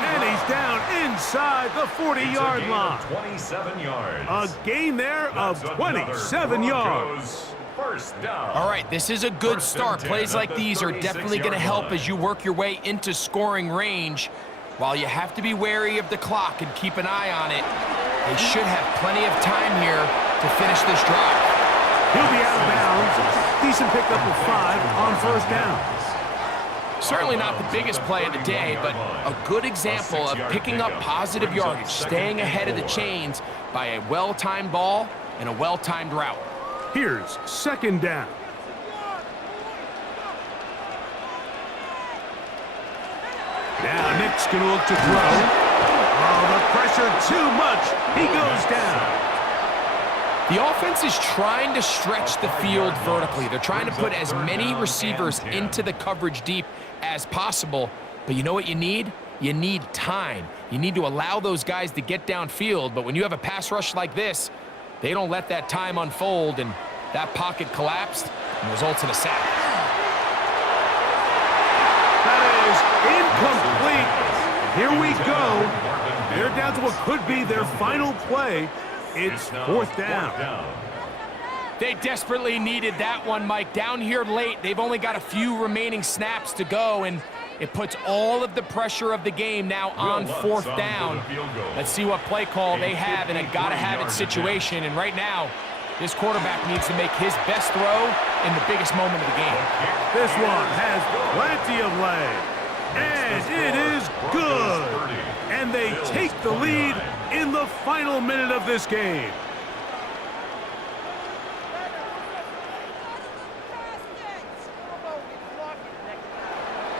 And he's down inside the 40-yard line. 27 yards. A gain there of 27 yards. 1st down. All right, this is a good start. Plays like these are definitely going to help as you work your way into scoring range. While you have to be wary of the clock and keep an eye on it, they should have plenty of time here to finish this drive. He'll be out of bounds. Decent pickup of 5 on 1st down. Certainly not the biggest play of the day, but a good example of picking up positive yardage, staying ahead of the chains by a well-timed ball and a well-timed route. Here's 2nd down. Now Nick's going to look to throw. Oh, the pressure too much. He goes down. The offense is trying to stretch the field vertically. They're trying to put as many receivers into the coverage deep as possible. But you know what you need? You need time. You need to allow those guys to get downfield. But when you have a pass rush like this, they don't let that time unfold, and that pocket collapsed and results in a sack. That is incomplete. Here we go. They're down to what could be their final play. It's 4th down. They desperately needed that one, Mike. Down here late, they've only got a few remaining snaps to go, and it puts all of the pressure of the game now on 4th down. Let's see what play call they have in a gotta-have-it situation, and right now, this quarterback needs to make his best throw in the biggest moment of the game. This one has plenty of leg, and it is good. And they take the lead in the final minute of this game.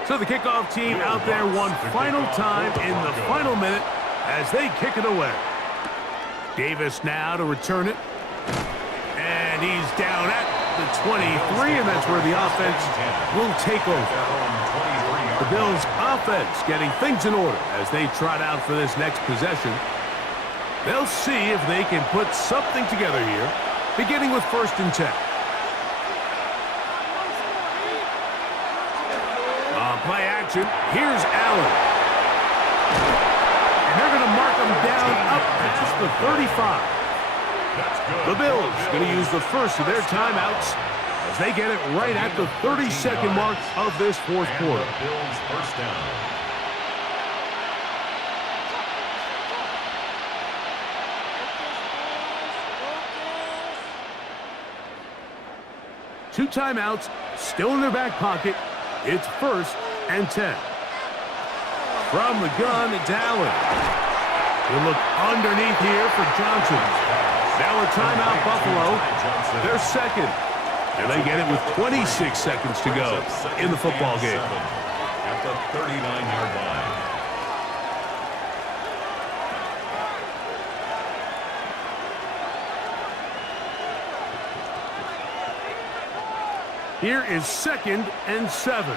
So the kickoff team out there one final time in the final minute as they kick it away. Davis now to return it. And he's down at the 23, and that's where the offense will take over. The Bills' offense getting things in order as they trot out for this next possession. They'll see if they can put something together here, beginning with 1st and 10. On play action, here's Allen. And they're going to mark him down up past the 35. The Bills going to use the first of their timeouts as they get it right at the 32nd mark of this 4th quarter. Bills 1st down. Two timeouts still in their back pocket. It's 1st and 10. From the gun, it's Allen. He'll look underneath here for Johnson. Now a timeout, Buffalo. They're second. And they get it with 26 seconds to go in the football game. At the 39-yard line. Here is 2nd and 7.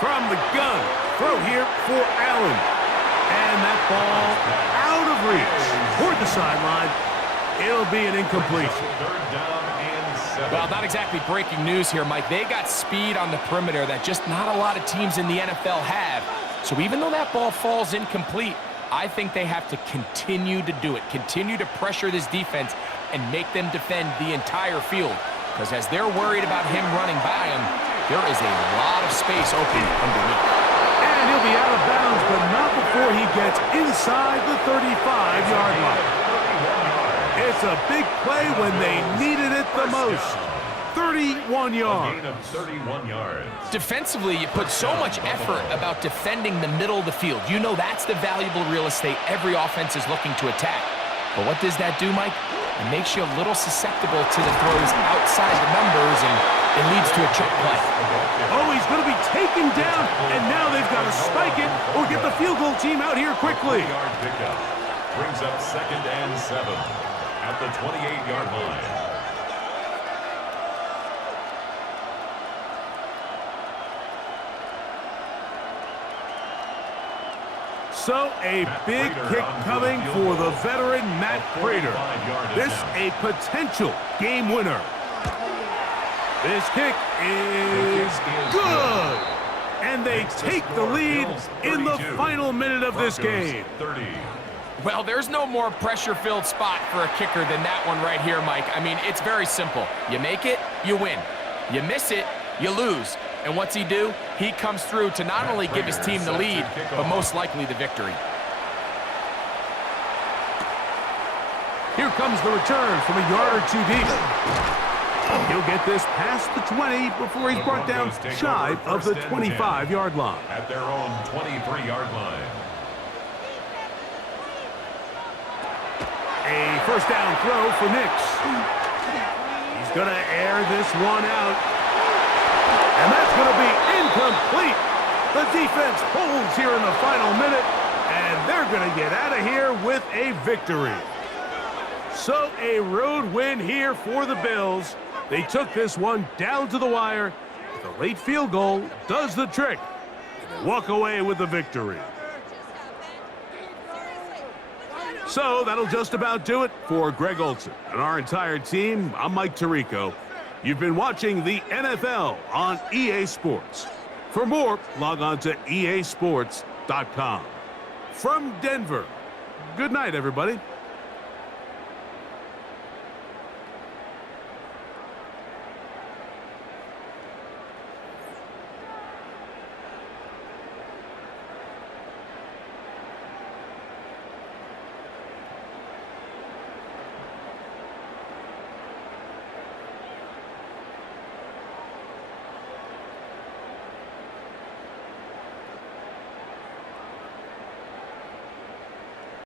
From the gun, throw here for Allen. And that ball out of reach toward the sideline. It'll be an incompletion. Third down and 7. Well, not exactly breaking news here, Mike. They got speed on the perimeter that just not a lot of teams in the NFL have. So even though that ball falls incomplete, I think they have to continue to do it, continue to pressure this defense and make them defend the entire field. Because as they're worried about him running by them, there is a lot of space open underneath. And he'll be out of bounds, but not before he gets inside the 35-yard line. It's a big play when they needed it the most. 31 yards. A gain of 31 yards. Defensively, you put so much effort about defending the middle of the field. You know that's the valuable real estate every offense is looking to attack. But what does that do, Mike? It makes you a little susceptible to the throws outside the numbers, and it leads to a trick play. Oh, he's going to be taken down, and now they've got to spike it or get the field goal team out here quickly. 3-yard pickup brings up 2nd and 7 at the 28-yard line. So a big kick coming for the veteran Matt Prater. This a potential game winner. This kick is good. And they take the lead in the final minute of this game. Well, there's no more pressure-filled spot for a kicker than that one right here, Mike. I mean, it's very simple. You make it, you win. You miss it, you lose. And what's he do? He comes through to not only give his team the lead, but most likely the victory. Here comes the return from a yard or two deep. He'll get this past the 20 before he's brought down shy of the 25-yard line. At their own 23-yard line. A first down throw for Nix. He's going to air this one out. And that's going to be incomplete. The defense holds here in the final minute, and they're going to get out of here with a victory. So a road win here for the Bills. They took this one down to the wire. The late field goal does the trick. And they walk away with the victory. So that'll just about do it for Greg Olson and our entire team. I'm Mike Tirico. You've been watching the NFL on EA Sports. For more, log on to easports.com. From Denver, good night, everybody.